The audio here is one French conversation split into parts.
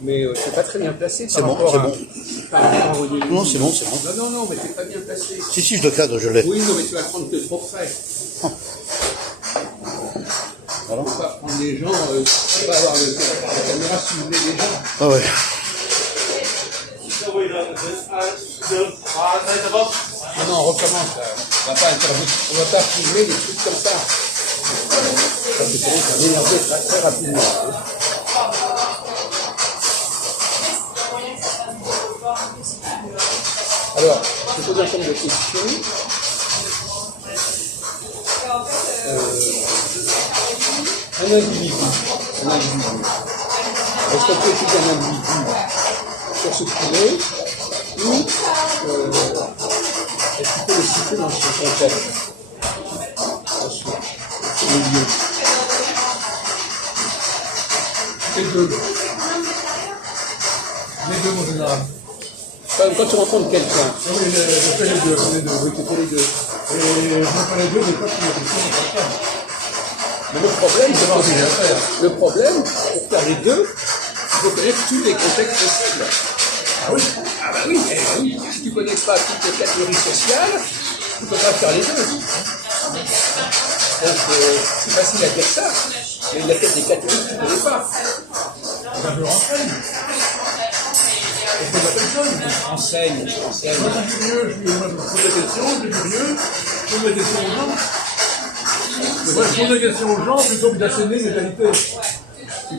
Mais c'est pas très bien placé par C'est bon, rapport c'est à... bon. Non, c'est bon, c'est bon. Non, mais c'est pas bien placé. Si, je le cadre, je l'ai. Oui, non, mais tu vas le prendre de trop près. Voilà. On va pas prendre les gens, on va avoir la caméra filmer les gens. Ah ouais. Non, on recommence là. On va pas filmer des trucs comme ça. Parce que ça va m'énerver très, très rapidement. Alors, je pose un certain nombre de questions. Un individu. Est-ce qu'on peut étudier un individu sur ce qu'il est ou est-ce qu'il peut le citer dans son contexte, dans son milieu? Les deux, mon général. Quand tu rencontres quelqu'un. Oui, je fais les deux. Oui, tu fais les deux. Et je fais les deux, mais pas sur la question de quelqu'un. Mais le problème, c'est pour faire les deux, il faut connaître tous les contextes possibles. Ah oui? Ah bah oui, oui. Si tu ne connais pas toutes les catégories sociales, tu ne peux pas faire les deux. Donc c'est facile à dire ça, mais il y a peut-être des catégories que tu ne connais pas. Ben, je renseigne. Je pose la question. Enseigne. Moi, je suis curieux, je pose la question, je suis curieux, je pose la question aux gens. Moi, je pose la question aux gens plutôt que d'asséner les vérités.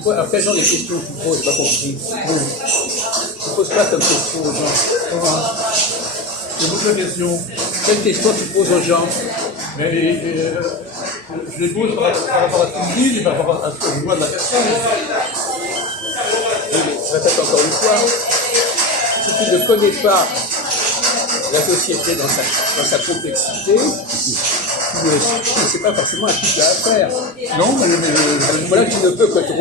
Alors, quel genre de questions tu poses? Pas compris. Tu poses quoi comme question aux gens? Je pose la question. Quelle question tu poses aux gens? Mais je les pose par rapport à ce qu'ils me disent et par rapport à ce que je vois de la personne. Oui, mais je répète encore une fois, si tu ne connais pas la société dans sa complexité, tu ne sais pas forcément à qui tu as affaire. Non, mais Voilà, tu ne peux que tu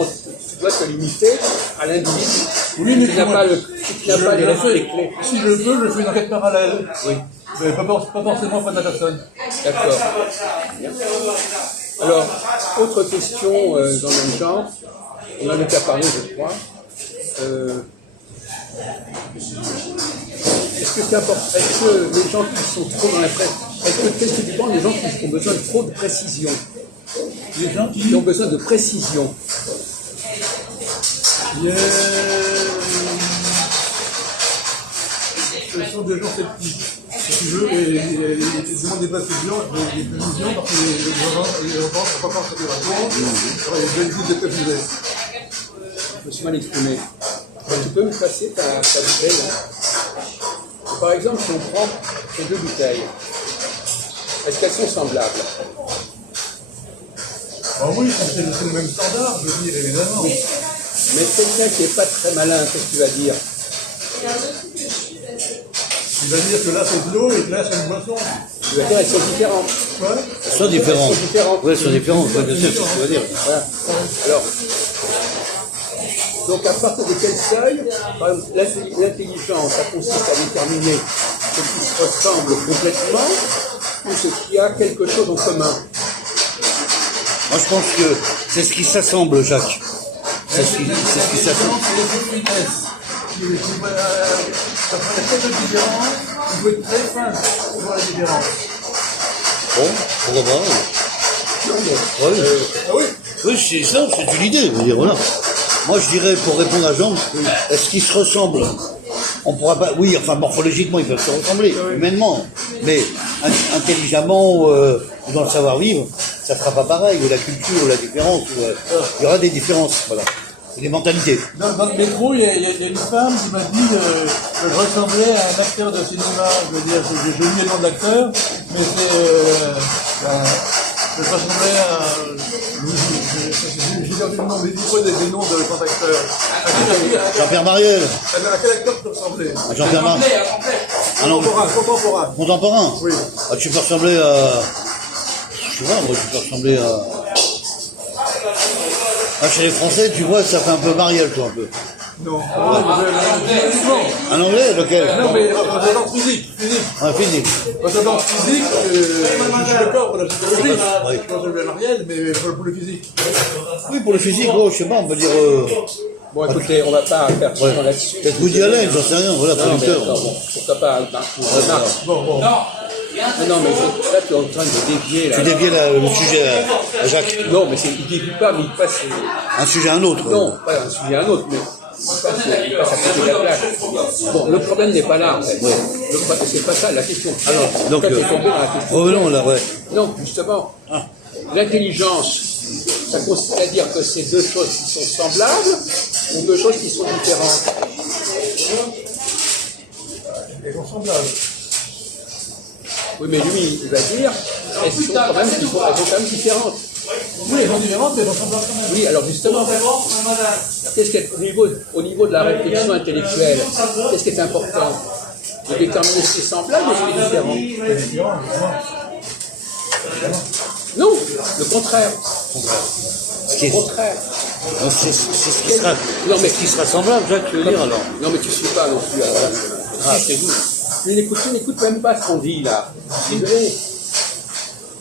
dois te limiter à l'individu. oui, mais tu n'as pas, les clés. Si je peux, je fais une enquête parallèle. Oui, Mais pas forcément pas de la personne. d'accord. Bien. Alors, autre question dans le même genre, on en a déjà parlé, je crois. Est-ce que les gens qui sont trop dans la presse, qu'est-ce que tu penses des gens qui ont besoin de trop de précision? Les gens Qui ont besoin de précision. Ce sont des gens sceptiques, si tu veux, et ils demandent des précisions, parce que les gens ne pensent pas ce qu'ils racontent, ils veulent des précisions. Je me suis mal exprimé. Tu peux me passer ta bouteille là? Par exemple, si on prend ces deux bouteilles, est-ce qu'elles sont semblables? Ah oui, c'est le même standard, je veux dire, évidemment. Oui. Mais quelqu'un qui n'est pas très malin, qu'est-ce que tu vas dire? Il va dire que là c'est de l'eau et que là c'est une boisson. Tu vas dire qu'elles sont différentes. Ouais. Elles sont différentes. Elles sont différentes. Oui, elles sont différentes, bien sûr, c'est ce que tu veux dire. Voilà. Alors, donc à partir de quel seuil, par exemple, l'intelligence, ça consiste à déterminer ce qui se ressemble complètement ou ce qui a quelque chose en commun? Moi, je pense que c'est ce qui s'assemble, Jacques. C'est ce qui s'assemble. C'est les finesse. Ça prend très différent, il faut être très fin pour voir la différence. Bon, pourquoi pas, oui. Ah oui. Oui, c'est ça, c'est une idée, je veux dire, voilà. Moi, je dirais, pour répondre à Jean, est-ce qu'ils se ressemblent? On pourra pas, oui, enfin, morphologiquement, ils peuvent se ressembler, humainement, mais intelligemment, dans le savoir-vivre, ça ne sera pas pareil, ou la culture, ou la différence, il y aura des différences, voilà. C'est des mentalités. Dans le métro, il y a une femme qui m'a dit que je ressemblais à un acteur de cinéma. Je veux dire, j'ai oublié le nom de l'acteur, mais je ressemblais à... J'ai perdu le nom, mais dis-moi des noms de grands acteurs. Jean-Pierre Mariel. À quel acteur tu ressemblais? Jean-Pierre Mariel. Contemporain. Contemporain. Oui. Ah, tu peux ressembler à... Je sais pas, moi, tu peux ressembler à... Ah, chez les Français, tu vois, ça fait un peu Mariel, toi, un peu. Non. Un anglais, lequel? Non, mais dans physique. Un physique. Dans physique, je suis d'accord pour la psychologie. Oui. Je pense que Marielle, mais pour le physique. Oui, pour le physique, oh, je sais pas, on peut dire... Bon, écoutez, on va pas faire de temps là-dessus. Peut-être Woody Allen, j'en sais rien, voilà, Non, mais producteur. attends, bon, pourquoi pas Marx. Bon. Non, mais là, tu es en train de dévier. Là. Tu déviais le sujet à Jacques. Non, mais il ne dévie pas, mais il passe. Un sujet à un autre. Non, pas un sujet à un autre, mais il passe à côté de la plaque. Bon, le problème n'est pas là, en fait. Ouais. C'est pas ça la question. Alors, donc, toi, t'es tombé dans la question. revenons là, ouais. Non, justement, l'intelligence, ça consiste à dire que c'est deux choses qui sont semblables ou deux choses qui sont différentes. Elles sont semblables. Oui, mais lui, il va dire, elles sont quand même différentes. Oui, elles sont différentes, mais elles sont semblables quand même. Oui, alors justement, qu'est-ce qui est au niveau de la réflexion intellectuelle, qu'est-ce qui est important? De déterminer ce qui est semblable ou ce qui est différent? C'est différent, évidemment. Non, le contraire. Ce qui est, Le contraire. donc, c'est ce qui sera, Non, mais ce qui sera semblable, Jacques, tu veux dire alors. Non, mais tu ne suis pas non plus. Alors, là, c'est vous. Tu n'écoutes même pas ce qu'on dit là. Désolé.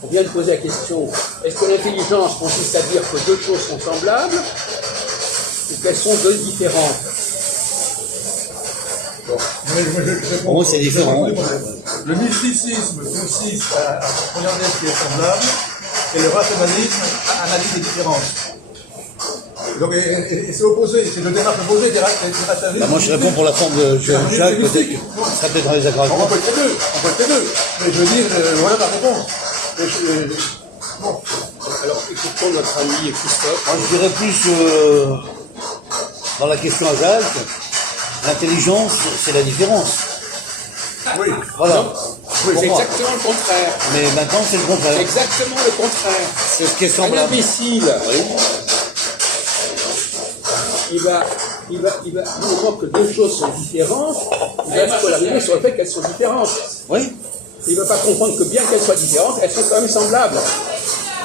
On vient de poser la question. Est-ce que l'intelligence consiste à dire que deux choses sont semblables ou qu'elles sont deux différentes? Bon. Pour moi, c'est différent. Le mysticisme consiste à regarder ce qui est semblable et le rationalisme analyse les différences. Donc, et c'est opposé, c'est le démarche opposé des rationalistes. Bah, moi, je réponds pour la forme de Jacques, peut-être que ce sera peut-être en désaccord avec On moi. peut être les deux, Mais je veux dire, voilà ma réponse. Bon. Alors, écoutons notre ami Christophe. Moi, je dirais plus dans la question à Jacques, l'intelligence, c'est la différence. Oui. Voilà. Oui, Pour c'est moi. exactement le contraire. Mais maintenant, c'est le C'est contraire. exactement le contraire. C'est ce qui est Un semblable. imbécile, il va, du moment que deux choses sont différentes, il va se polariser sur le fait qu'elles sont différentes. Oui. Il ne va pas comprendre que bien qu'elles soient différentes, elles sont quand même semblables.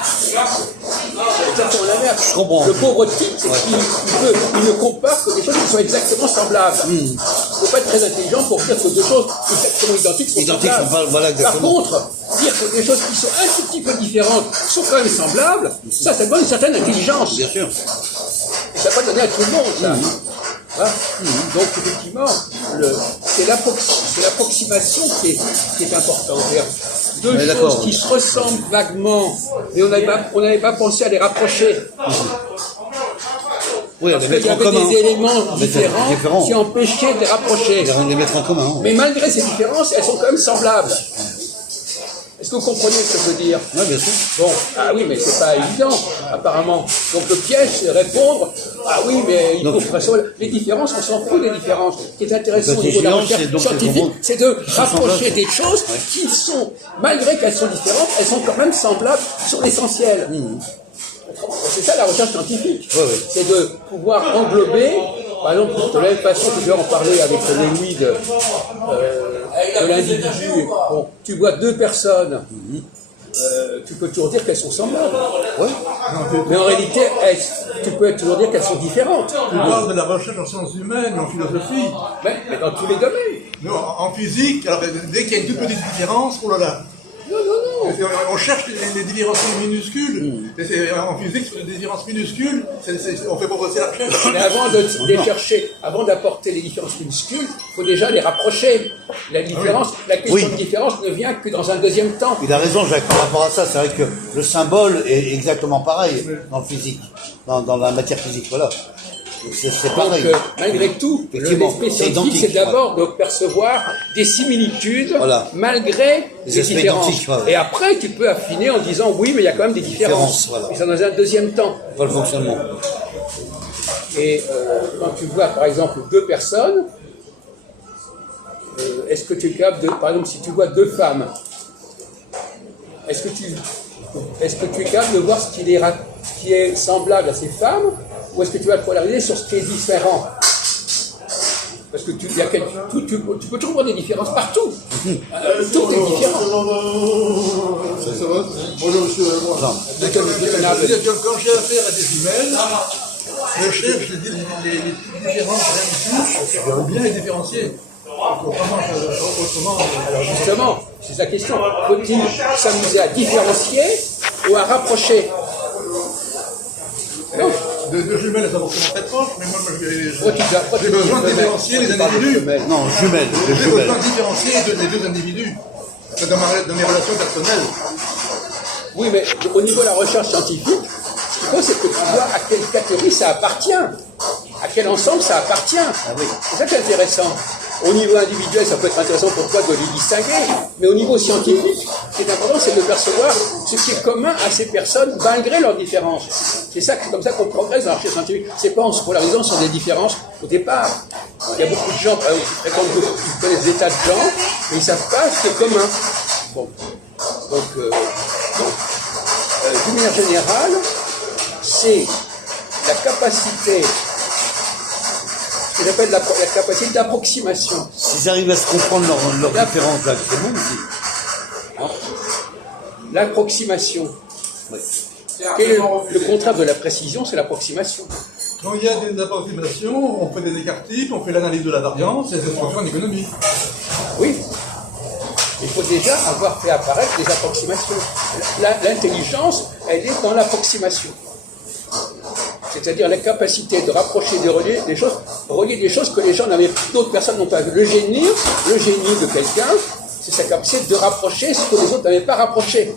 C'est exactement l'inverse. Je comprends. Le pauvre type, c'est qu'il ne compare que des choses qui sont exactement semblables. Il ne faut pas être très intelligent pour dire que deux choses exactement identiques sont Identiques, semblables. voilà, Par exactement. contre, dire que des choses qui sont un tout petit peu différentes sont quand même semblables, ça donne une certaine intelligence. Bien sûr. Et ça va pas donner à tout le monde, ça. Hein. Donc, effectivement, c'est l'approximation qui est importante. C'est-à-dire, deux Ouais, d'accord. choses qui se ressemblent vaguement, mais on n'avait pas pensé à les rapprocher. Oui, à Parce les qu'il y mettre en avait commun. des éléments Mais c'est différents différent. qui empêchaient de les rapprocher. Les mettre en commun. hein. Mais malgré ces différences, elles sont quand même semblables. Est-ce que vous comprenez ce que je veux dire? Oui, bien sûr. Bon, ah oui, mais c'est pas évident, apparemment. Donc le piège, c'est de répondre, ah oui, mais il faut Donc, faire ça. Les différences, on s'en fout des différences. Ce qui est intéressant au niveau de la L'intelligence, recherche c'est donc scientifique, comprendre c'est de qu'ils sont rapprocher semblables. des choses qui sont, malgré qu'elles sont différentes, elles sont quand même semblables sur l'essentiel. C'est ça la recherche scientifique. Oui, oui. C'est de pouvoir englober, par exemple, de la même façon que je vais en parler avec Léonie de l'individu. Bon, tu vois deux personnes, tu peux toujours dire qu'elles sont semblables. Oui. Mais en réalité, tu peux toujours dire qu'elles sont différentes. On parle de la recherche en sciences humaines, en philosophie. Mais dans tous les domaines. Nous, en physique, alors, dès qu'il y a une toute petite différence, oh là là. Non. On cherche les différences minuscules. Et en physique, sur les différences minuscules, on fait progresser la recherche. Mais avant de les chercher, avant d'apporter les différences minuscules, il faut déjà les rapprocher. La question Oui. de différence ne vient que dans un deuxième temps. Il a raison, Jacques, par rapport à ça. C'est vrai que le symbole est exactement pareil dans le physique, dans la matière physique. Voilà. Donc, c'est Donc, pareil. malgré tout, Effectivement, l'aspect c'est scientifique, identique, c'est d'abord de percevoir des similitudes Voilà. malgré Les les aspects différences. identiques, voilà. Et après, tu peux affiner en disant oui, mais il y a quand même des différences. Voilà. Et ça dans un deuxième temps. Pas le fonctionnement. Et quand tu vois, par exemple, deux personnes, est-ce que tu es capable de... Par exemple, si tu vois deux femmes, est-ce que tu es capable de voir ce qui est semblable à ces femmes, ou est-ce que tu vas te polariser sur ce qui est différent? Parce que tu peux toujours voir des différences partout. Tout est différent. Ça va? Bonjour, monsieur. Quand j'ai affaire à des humaines, je cherche les différences bien les différencier. Autrement, Alors justement, c'est la question. Faut-il s'amuser à différencier ou à rapprocher? Non. Deux jumelles, ça va forcément très proche, mais moi, J'ai j'ai besoin de différencier les individus. Non, jumelles, de J'ai jumelles. besoin de différencier les deux individus dans mes relations personnelles. Oui, mais au niveau de la recherche scientifique, ce qu'il faut, c'est que tu vois à quelle catégorie ça appartient, à quel ensemble ça appartient. C'est ça qui est intéressant. Au niveau individuel, ça peut être intéressant pour toi de les distinguer, mais au niveau scientifique, ce qui est important, c'est de percevoir ce qui est commun à ces personnes, malgré leurs différences. C'est comme ça qu'on progresse dans la recherche scientifique. C'est pas en se polarisant sur des différences au départ. Il y a beaucoup de gens, par exemple, qui fréquentent beaucoup, qui connaissent des tas de gens, mais ils ne savent pas ce qui est commun. Bon. Donc, d'une manière générale, c'est la capacité, ce que j'appelle la capacité d'approximation. S'ils arrivent à se comprendre leurs différences, là, c'est bon aussi. Hein? L'approximation. Oui. Quel est le contraire de la précision? C'est l'approximation. Quand il y a des approximations, on fait des écarts types, on fait l'analyse de la variance, et c'est ce qu'on fait en économie. Oui. Il faut déjà avoir fait apparaître des approximations. L'intelligence, elle est dans l'approximation. C'est-à-dire la capacité de rapprocher, de relier des choses que les gens n'avaient, d'autres personnes n'ont pas vu. Le génie de quelqu'un, c'est sa capacité de rapprocher ce que les autres n'avaient pas rapproché.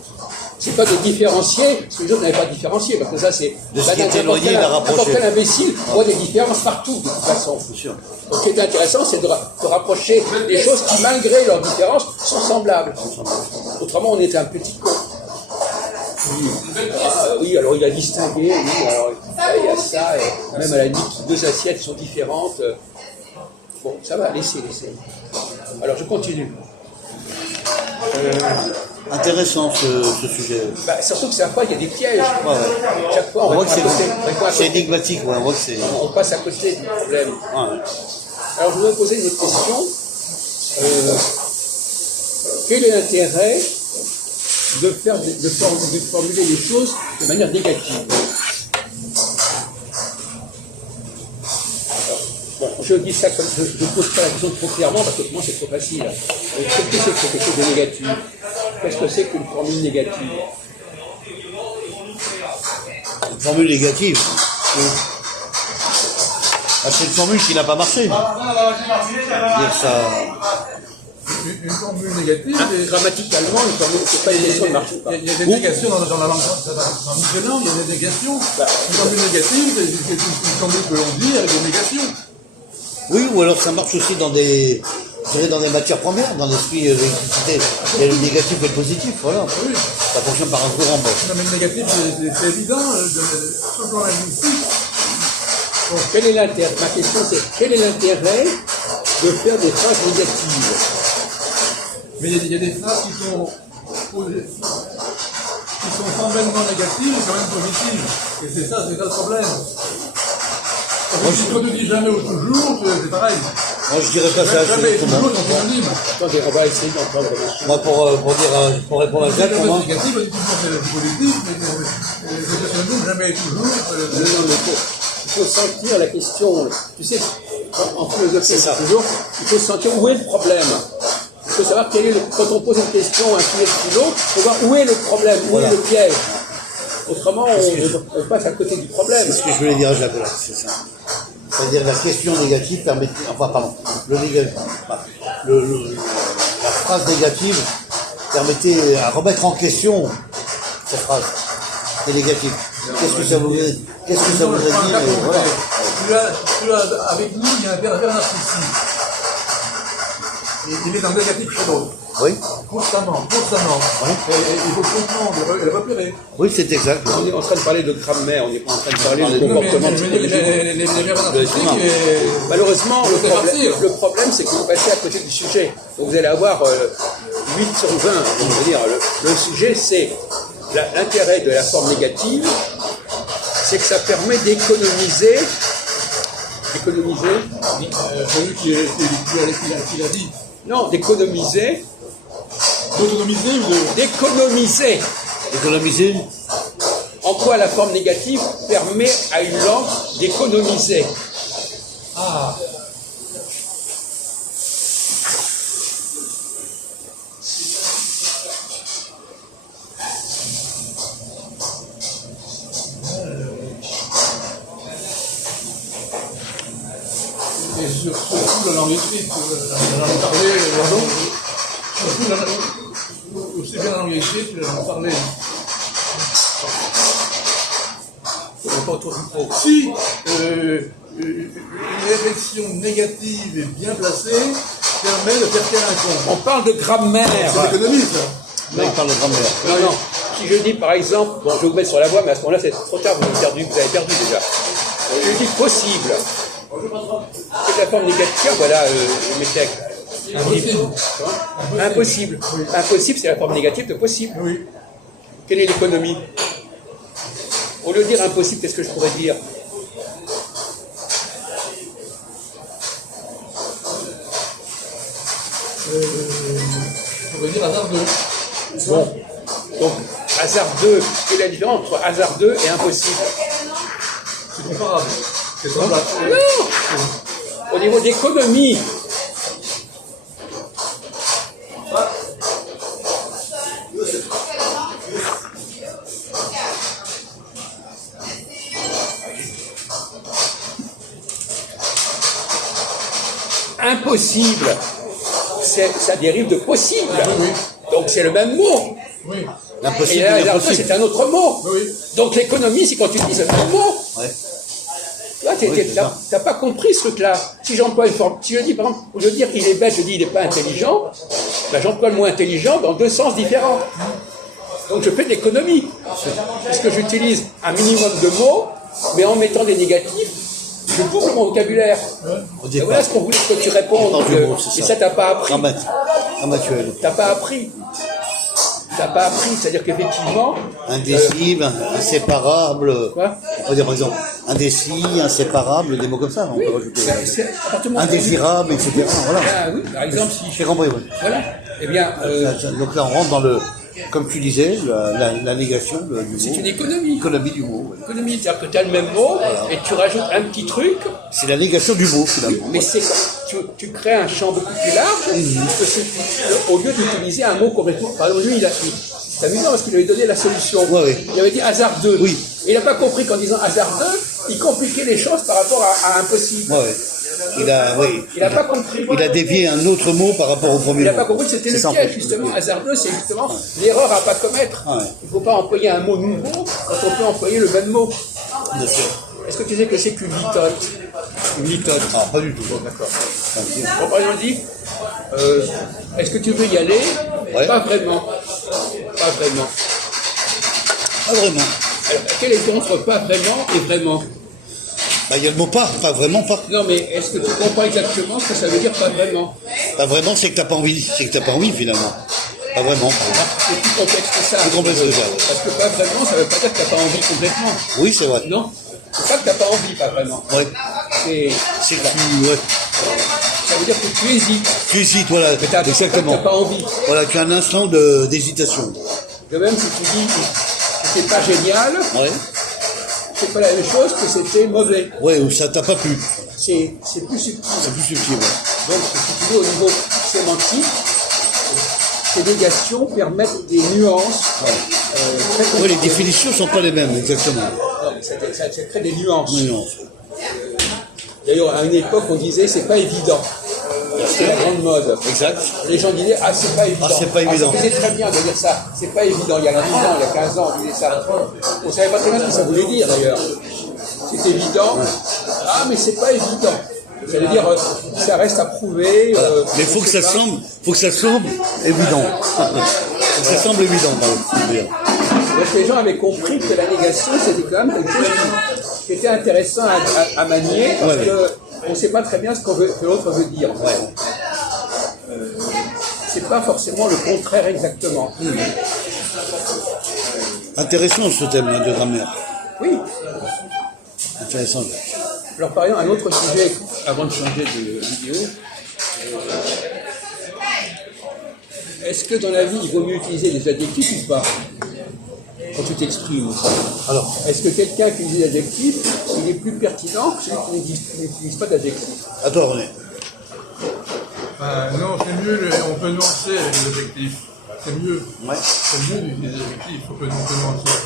C'est pas de différencier ce que les autres n'avaient pas différencié, parce que ça c'est de ce qui est éloigné, la rapprocher. N'importe quel imbécile voit des différences partout, de toute façon. Donc ce qui est intéressant, c'est de rapprocher des choses qui, malgré leurs différences, sont semblables. Autrement, on est un petit con. Oui, alors il a distingué, oui, alors il y a ça, même à la limite, deux assiettes sont différentes. Bon, ça va, laissez. Alors je continue. Intéressant ce sujet. Bah, surtout que chaque fois, il y a des pièges. Ouais. Chaque fois, On voit que à c'est côté. énigmatique, ouais, on voit que c'est. On passe à côté du problème. Ouais. Alors je voudrais poser une question. Quel est l'intérêt de formuler les choses de manière négative? Alors, bon, je dis ça comme je ne pose pas la question trop clairement parce que pour moi c'est trop facile. Qu'est-ce que c'est que quelque chose de négatif? Qu'est-ce que c'est qu'une formule négative? Une formule négative. Oui. Ah, c'est une formule qui n'a pas marché. Dire ça. Une formule négative. Grammaticalement, une formule, c'est pas une question de marche pas. Il y a des négations dans la langue, dans une langue, il y a des négations. Une formule négative, c'est une formule que l'on dit avec des négations. Oui, ou alors ça marche aussi dans des matières premières, dans l'esprit de l'électricité. Il y a le négatif et le positif, voilà. Oui. Ça fonctionne par un courant. Non, mais le négatif, c'est évident, sur le plan linguistique. Donc, quel est l'intérêt? Ma question c'est, quel est l'intérêt de faire des phrases négatives? Mais il y a des phrases qui sont formellement négatives et quand même positives. Et c'est ça le problème. Quand tu dis jamais ou toujours, c'est pareil. Moi, je dirais pas ça. Jamais et toujours, c'est synonyme. Attendez, on va essayer d'entendre. Moi, pour répondre à Jacques, pour moi. C'est négatif, on dit toujours c'est positif, mais c'est synonyme, jamais et toujours. Non, mais il faut sentir la question. Tu sais, en philosophie, C'est ça. toujours, il faut sentir où est le problème. Il faut savoir quand on pose une question à un sujet de philo, il faut voir où est le problème, où est le piège. Autrement, on passe à côté du problème. C'est ce que je voulais dire à Jacques, là, c'est ça. C'est-à-dire la question négative permet, enfin pardon, la phrase négative permettait à remettre en question cette phrase. C'est négatif. Qu'est-ce que ça voudrait dire? Voilà. Avec nous, il y a un Bernard Narcissi. Il est dans le négatif chez l'autre. Oui. Constamment. Oui. Et il faut comprendre et repérer. Oui, c'est exact. On est en train de parler de grammaire, on n'est pas en train de parler de Non, mais comportement je veux dire, psychologique. les Bernard Narcissiques, Malheureusement, c'est partir. le problème, c'est que vous passez à côté du sujet. Donc vous allez avoir 8 sur 20. Donc, je veux dire, le sujet, c'est l'intérêt de la forme négative, c'est que ça permet d'économiser. celui qui l'a dit. Non, d'économiser. D'autonomiser ou de... D'économiser. Économiser. En quoi la forme négative permet à une langue d'économiser. Ah. Et surtout la langue écrite, la langue parlée, surtout aussi bien la langue écrite que la langue parlée. Si une réflexion négative est bien placée, permet de faire taire un con. On parle de grammaire. C'est l'économie, ça. Là, il parle de grammaire. Non. Si je dis par exemple, bon, je vais vous mettre sur la voie, mais à ce moment-là, c'est trop tard, vous avez perdu déjà. Je dis possible. C'est la forme négative, voilà, Métèque. Impossible. Impossible, c'est la forme négative de possible. Oui. Quelle est l'économie? Au lieu de dire impossible, qu'est-ce que je pourrais dire? On va dire hasardeux. Bon. Donc, hasardeux, quelle est la différence entre hasardeux et impossible? C'est comparable. C'est semblable. Non! Au niveau d'économie, impossible, ça dérive de possible. Oui. Donc c'est le même mot. Oui. Et L'impossible là, et l'impossible. c'est un autre mot. Oui. Donc l'économie, c'est quand tu dis le même mot. Ouais. Là, Oui, t'as pas compris ce truc-là. Si j'emploie une forme, si je dis par exemple, au lieu de dire il est bête, je dis il n'est pas intelligent, ben, j'emploie le mot intelligent dans deux sens différents. Donc je fais de l'économie. Puisque j'utilise un minimum de mots, mais en mettant des négatifs, je double mon vocabulaire. Au Et départ. voilà ce qu'on voulait que tu répondes. Départ du mot, c'est Et ça. ça, t'as pas appris. Grammatuel. T'as pas appris. T'as pas appris. C'est-à-dire qu'effectivement. Indécis, inséparable. Quoi? On va dire par exemple, indécis, inséparable, des mots comme ça. On peut rajouter. c'est à partir du moment où- Indésirable, etc. Voilà. Ah oui, par exemple, si J'ai compris, oui. Voilà. Eh bien, Donc là, on rentre dans le, comme tu disais, la négation du mot. c'est une économie. Économie du mot. ouais. Économie, c'est-à-dire que tu as le même mot et tu rajoutes un petit truc, C'est la négation du mot, finalement. mais c'est tu crées un champ beaucoup plus large que au lieu d'utiliser un mot complètement. Par exemple, lui, c'est amusant parce qu'il avait donné la solution. Ouais, oui. Il avait dit hasardeux. Oui. Et il n'a pas compris qu'en disant hasardeux, il compliquait les choses par rapport à impossible. Ouais, ouais. Il n'a pas compris. Il a dévié un autre mot par rapport au premier Il n'a mot. pas compris que c'était C'est le ça, en piège, fait. justement. Hasardeux, c'est justement l'erreur à ne pas commettre. Ah ouais. Il ne faut pas employer un mot nouveau quand on peut employer le même mot. Bien sûr. Est-ce que tu sais que c'est qu'une litote? Une litote. Ah, pas du tout. D'accord. Bon, par exemple, on dit, est-ce que tu veux y aller? Ouais. Pas vraiment. Pas vraiment. Pas vraiment. Alors, quelle est la différence entre pas vraiment et vraiment? Bah, il y a le mot pas vraiment pas. Non, mais est-ce que tu comprends exactement ce que ça veut dire pas vraiment? Pas vraiment, c'est que t'as pas envie. C'est que t'as pas envie, finalement. Pas vraiment. C'est plus complexe que ça. Plus complexe que ça, ouais. Parce que pas vraiment, ça veut pas dire que t'as pas envie complètement. Oui, c'est vrai. Non? C'est pas que t'as pas envie, pas vraiment. Ouais. C'est, C'est que tu, ouais. ça veut dire que tu hésites. Tu hésites, voilà. Mais t'as Exactement. pas envie. Voilà, tu as un instant d'hésitation. De même, si tu dis que c'était pas génial, Ouais. c'est pas la même chose que c'était mauvais. Ouais, ou ça t'a pas plu. C'est plus subtil. C'est plus subtil, ouais. Donc, si tu veux, au niveau sémantique, ces négations permettent des nuances. Très Ouais, les compliquées. définitions sont pas les mêmes, exactement. Non, mais ça crée des nuances. Oui, non. D'ailleurs, à une époque, on disait c'est pas évident. C'était la grande mode. Exact. Les gens disaient ah c'est pas évident. Ah, c'est pas évident. Ça faisait très bien de dire ça. C'est pas évident. Il y a 10 ans, il y a 15 ans, on disait ça. On savait pas très bien ce que ça voulait dire d'ailleurs. C'est évident. Ah mais c'est pas évident. Ça veut dire ça reste à prouver. Mais faut que ça semble évident. Faut que ça semble évident, pardon. Donc les gens avaient compris que la négation c'était quand même quelque chose qui était intéressant à manier parce Ouais, qu'on ne sait pas très bien ce que l'autre veut dire. C'est pas forcément le contraire exactement. Intéressant ce thème de grammaire. Oui. Intéressant. Alors par exemple, un autre sujet, avant de changer de vidéo, est-ce que dans la vie, il vaut mieux utiliser des adjectifs ou pas quand tu t'exprimes? Alors, Est-ce que quelqu'un qui utilise des adjectifs, il est plus pertinent que celui qui n'utilise pas d'adjectifs? à toi René. Non, c'est mieux, on peut nuancer avec les objectifs. C'est mieux. Ouais. C'est mieux d'utiliser des objectifs, on peut nuancer.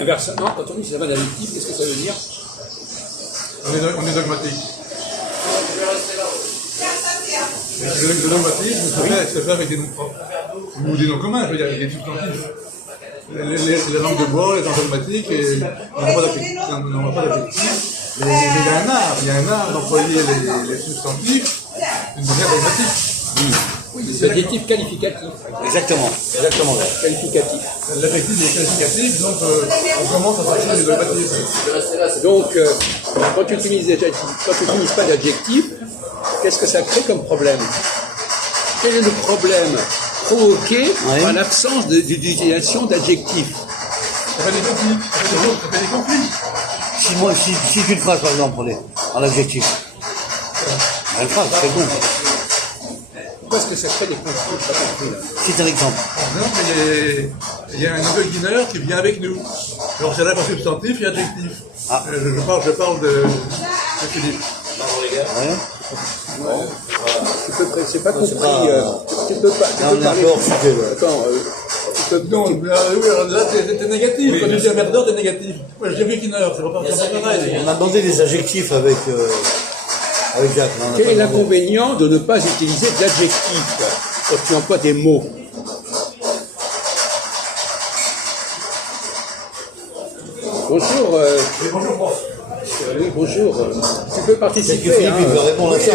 Inversement, quand on dit que ça va d'adjectif, qu'est-ce que ça veut dire? on est dogmatique. Le dogmatisme se fait avec des noms propres. Ou des noms communs, je veux dire, avec des substantifs. Les langues de bois, les langues dogmatiques, et on n'a pas d'adjectif. Mais il y a un art d'employer les substantifs d'une manière dogmatique. Oui, des adjectifs qualificatifs. Exactement. Qualificatifs. L'adjectif est qualificatif, donc on commence à partir du dogmatisme. Donc, quand tu utilises pas d'adjectifs, qu'est-ce que ça crée comme problème? Quel est le problème provoqué par l'absence d'utilisation d'adjectifs? Ça fait des conflits. Si tu une phrase, par exemple, en adjectif. Une phrase, c'est bon. Pourquoi est-ce que ça crée des conflits? Je n'ai pas compris, là. C'est un exemple. Par exemple, il y a un beginner qui vient avec nous. Alors c'est là pour substantif et adjectif. Ah. Je parle de Philippe. C'est pas compris. Tu peux parler. Attends, Non, oui, alors là, t'es négatif. Quand tu dis un merdeur, t'es négatif. Ouais, j'ai beginner, c'est pas pareil. On a demandé des adjectifs avec Jacques. Quel est l'inconvénient de ne pas utiliser d'adjectifs quand tu emploies des mots? Bonjour. Bonjour, prof. Oui, bonjour. Tu peux participer. Philippe, il peut répondre à ça.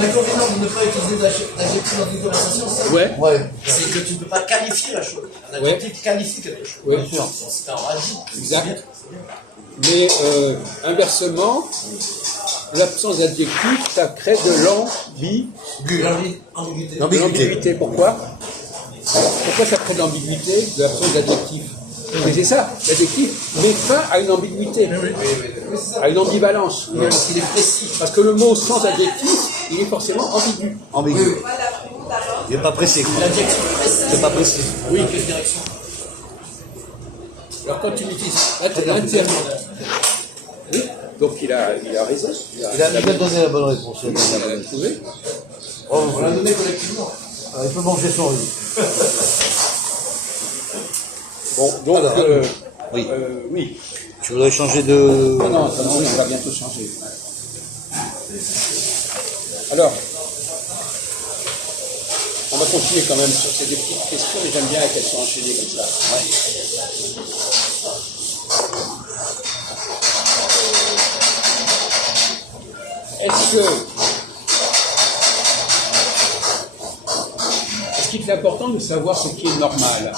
L'inconvénient de ne pas utiliser d'adjectif dans une conversation, Ouais. c'est que tu ne peux pas qualifier la chose. Un adjectif qualifie quelque chose. Oui. Bien sûr. C'est un radis. Exact. Mais inversement, l'absence d'adjectif, ça crée de l'ambiguïté. Pourquoi? Pourquoi ça crée de l'ambiguïté, de l'absence d'adjectif? Mais c'est ça, l'adjectif met fin à une ambiguïté, à une ambivalence. Il est précis. Parce que le mot sans adjectif, il est forcément ambigu. Ambigu. Il n'est pas pressé. L'adjectif précis. C'est pas pressé. Oui. Quelle direction? Alors quand tu utilises l'intermédiaire, oui, donc il a raison. Il a bien donné la bonne réponse. Il a trouvé. On l'a donné collectivement. Il peut manger son riz. Bon, donc, oui. Oui. Tu voudrais changer de... Non, on va bientôt changer. Alors, on va continuer quand même sur ces deux petites questions, mais j'aime bien qu'elles soient enchaînées comme ça. Est-ce qu'il est important de savoir ce qui est normal?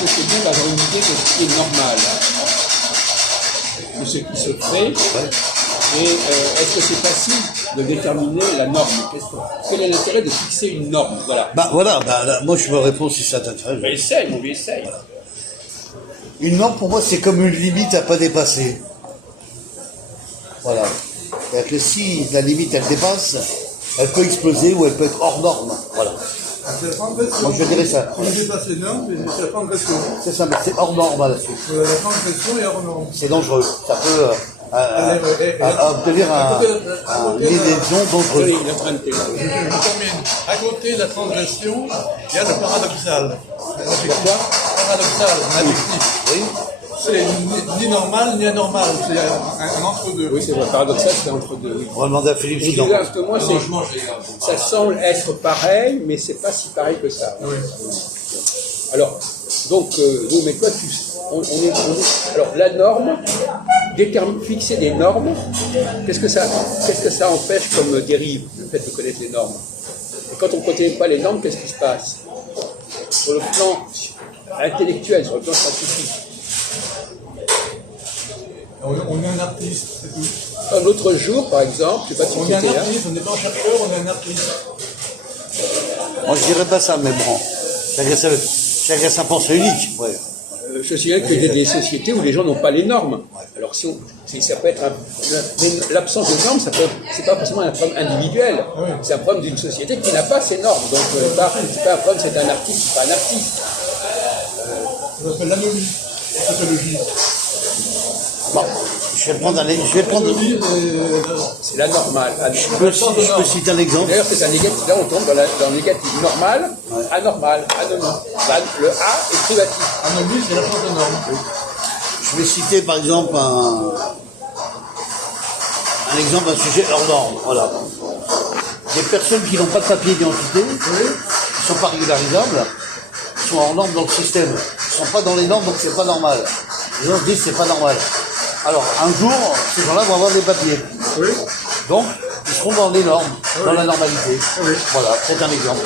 Est-ce que c'est bien d'avoir une idée de ce qui est normal, de ce qui se fait, et est-ce que c'est facile de déterminer la norme? Quel est l'intérêt de fixer une norme? Voilà. Moi je me réponds si ça t'intéresse. Ben, essaye, on lui essaye. Une norme pour moi c'est comme une limite à pas dépasser. Voilà. C'est-à-dire que si la limite elle dépasse, elle peut exploser ou elle peut être hors norme. Voilà. Moi je dirais ça. On dépasse les normes, c'est la transgression. C'est ça, mais c'est hors norme là-dessus. La transgression est hors norme. C'est dangereux. Ça peut obtenir une liaison dangereuse. Il est en train de téléphone. Je termine. À côté de la transgression, il y a le paradoxal. Pourquoi? Paradoxal, un adjectif. Oui. C'est ni normal ni anormal, c'est un entre-deux. Oui, c'est vrai, paradoxal, c'est entre deux. Oui. On va demander à Philippe Et Sidan. parce que moi, ça semble être pareil, mais c'est pas si pareil que ça. Oui. Alors, donc, oui, mais toi, alors, la norme, fixer des normes, qu'est-ce que ça empêche comme dérive, le fait de connaître les normes? Et quand on ne connaît pas les normes, qu'est-ce qui se passe? Sur le plan intellectuel, sur le plan scientifique. On est un artiste, c'est tout. L'autre jour, par exemple, je ne sais pas si On tu est un étais là. artiste, on n'est pas un chercheur, on est un artiste. Moi je dirais pas ça, mais bon. Chacun sa pensée unique. Ouais. Je signale qu'il y a des sociétés où les gens n'ont pas les normes. Alors ça peut être l'absence de normes, c'est pas forcément un problème individuel. C'est un problème d'une société qui n'a pas ces normes. Donc c'est pas un problème, c'est un artiste, c'est pas un artiste. Ça s'appelle l'anomie, la sociologie. Bon, Je vais prendre. C'est la normale. Je peux citer un exemple. D'ailleurs, c'est un négatif. Là, on tombe dans le négatif. Normal, anormal, anonyme. Le A est privatif. Anonyme, c'est l'absence de norme. Je vais citer par exemple un exemple, un sujet hors norme. Voilà. Des personnes qui n'ont pas de papier d'identité, qui ne sont pas régularisables, sont hors norme dans le système. Ils ne sont pas dans les normes, donc c'est pas normal. Les gens se disent c'est pas normal. Alors, un jour, ces gens-là vont avoir des papiers. Oui. Donc, ils seront dans les normes, dans la normalité. Oui. Voilà, c'est un exemple.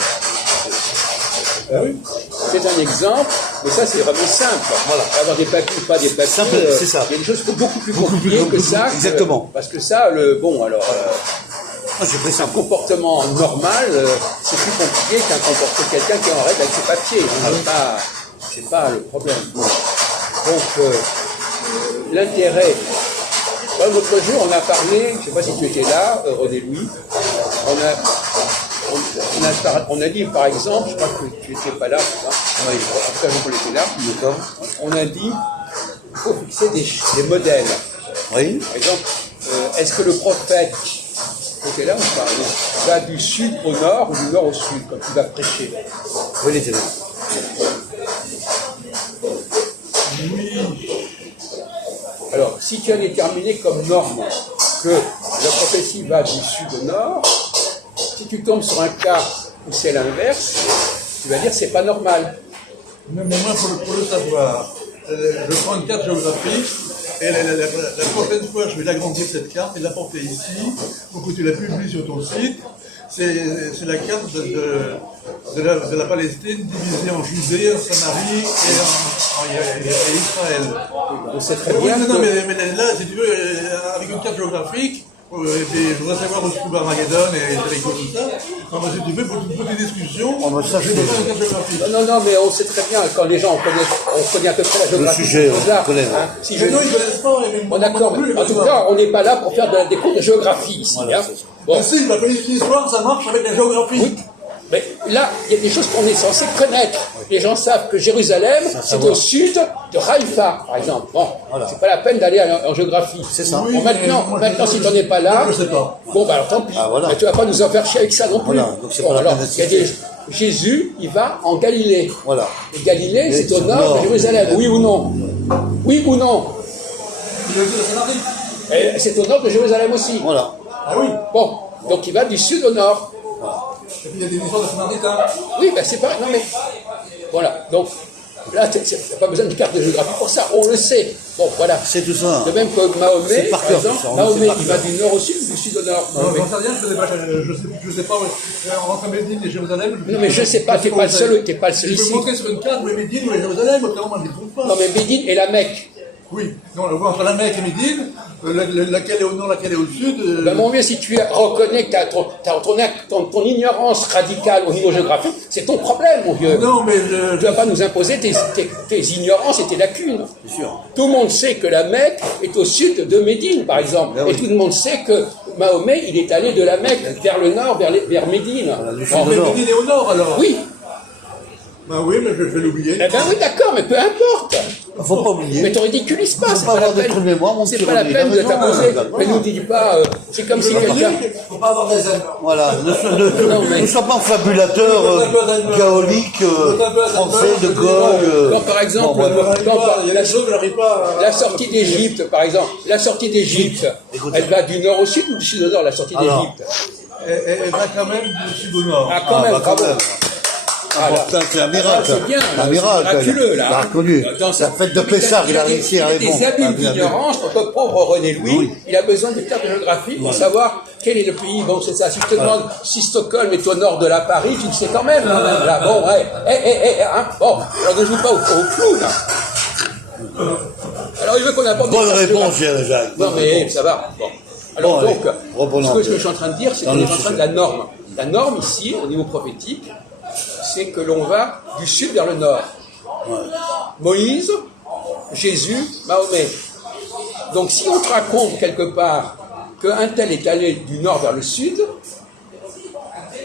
Oui. C'est un exemple, mais ça c'est vraiment simple. Voilà. Avoir des papiers ou pas des papiers, Simple, c'est ça. Il y a des choses beaucoup plus compliquées que ça. Exactement. Parce que ça, J'ai pris ça. un comportement normal, c'est plus compliqué qu'un quelqu'un qui est en règle avec ses papiers. C'est pas le problème. Donc, l'intérêt. L'autre jour, on a parlé, je ne sais pas si tu étais là, René Louis, on a dit, par exemple, je crois que tu n'étais pas là, en tout cas, Jean-Paul était là, on a dit qu'il faut fixer des modèles. Oui. Par exemple, est-ce que le prophète, tu étais là, on parlait, va du sud au nord ou du nord au sud, quand il va prêcher? Oui, il était là. Oui. Alors, si tu as déterminé comme norme que la prophétie va du sud au nord, si tu tombes sur un cas où c'est l'inverse, tu vas dire c'est pas normal. Mais moi, pour le savoir, je prends une carte géographique et la prochaine fois, je vais l'agrandir cette carte et l'apporter ici pour que tu la publies sur ton site. C'est la carte de la Palestine divisée en Judée, en Samarie et Israël. On sait très Oui, bien non, que... mais là, si tu veux, avec une carte géographique, je voudrais savoir où se trouve Armageddon et Jéricho, tout ça. Alors, si tu veux, pour une petite discussion, ça, j'ai besoin d'une carte géographique. Non, mais on sait très bien, quand les gens, on connaît à peu près la géographie. sujet, de choses-là, on connaît. Si Mais je non, ils ne connaissent pas. Bon, d'accord, en tout cas, on n'est pas là pour faire des cours de géographie ici. Voilà, hein. c'est ça. Bon, Mais si, la politique d'histoire, ça marche avec la géographie. oui. Mais là, il y a des choses qu'on est censé connaître. Les gens savent que Jérusalem, c'est au sud de Haïfa, par exemple. Bon, Voilà. c'est pas la peine d'aller en géographie. C'est ça. Oui, Bon, maintenant, si tu n'en es pas là, je sais pas. bon, bah alors tant pis. Ah, voilà. Mais tu vas pas nous en faire chier avec ça non plus. Voilà, donc c'est Bon, pas la alors, peine il y a d'insister. Jésus, il va en Galilée. Voilà. Et Galilée, Et c'est au nord de Jérusalem. Oui ou non? Oui ou non? Il a dit la Samarie. Et c'est au nord de Jérusalem aussi. Voilà. Ah oui. Bon, donc il va du sud au nord. Et puis il y a des histoires de Samaritains. Oui, ben c'est pas... Non mais... Voilà, donc... Là, tu n'as pas besoin de carte de géographie pour ça, on le sait. Bon, voilà. C'est tout ça. De même que Mahomet, C'est par par cœur, exemple, tout ça, on le Mahomet, sait par il va cœur. du nord au sud ou du sud au nord? Non, Mahomet. j'en sais rien, je sais pas. Entre Médine et Jérusalem. Non, mais je sais pas, t'es pas le seul Je ici. peux montrer sur une carte où est Médine ou est Jérusalem, autrement moi je ne trouve pas. Non, mais Médine et la Mecque. Oui, non, on voit entre la Mecque et Médine, laquelle est au nord, laquelle est au sud. Ben, mon vieux, si tu reconnais que ton ignorance radicale au niveau géographique, c'est ton problème, mon vieux. Non, mais Tu ne vas pas nous imposer tes ignorances et tes lacunes. Bien sûr. Tout le monde sait que la Mecque est au sud de Médine, par exemple. Ben oui. Et tout le monde sait que Mahomet, il est allé de la Mecque vers le nord, vers Médine. Voilà, du sud Bon, au mais nord. Médine est au nord alors. oui, Ben oui, mais je vais l'oublier. eh ben oui, d'accord, mais peu importe. Faut pas oublier. Mais tu ridiculises pas, Faut c'est pas pas la avoir de peine. trou de mémoire, mon C'est petit pas la René. peine de T'as raison, t'amuser. voilà. Mais nous dis pas, c'est comme si quelqu'un. Faut pas avoir des ailes. Voilà, Non, mais- ne sois pas un fabulateur gaolique, français, de Gaulle. Quand par exemple, Bon, voilà. Il y a des choses que je n'arrive pas à... la sortie d'Égypte, par exemple, la sortie d'Égypte, Écoute. elle va du nord au sud ou du sud au nord, la sortie Alors. d'Égypte? Elle va quand même du sud au nord. Ah, quand même, bah, quand bravo. même. Ah, là. Putain, c'est un miracle. Ah, c'est bien, Un miracle. miraculeux, là. Il a reconnu. Dans La fête de Pessah, il a réussi à Il a répondre. des abîmes Ah, bien, bien. d'ignorance, notre pauvre René Louis, Oui. il a besoin de cartes de géographie pour savoir quel est le pays. Bon, c'est ça. Si je te demande si Stockholm est au nord de la Paris, tu le sais quand même. Hein, là, bon, ouais. Hein, bon, alors ne joue pas au clown. Alors, il veut qu'on apporte des Bonne cartes de réponse, géographie. Jacques. Non, mais ça va. Bon. Alors, Bon, allez, donc, reprenons ce un que peu. je suis en train de dire, c'est Dans qu'on le est en train sujet. de la norme. La norme ici, au niveau prophétique, c'est que l'on va du sud vers le nord. Moïse, Jésus, Mahomet. Donc si on te raconte quelque part qu'un tel est allé du nord vers le sud,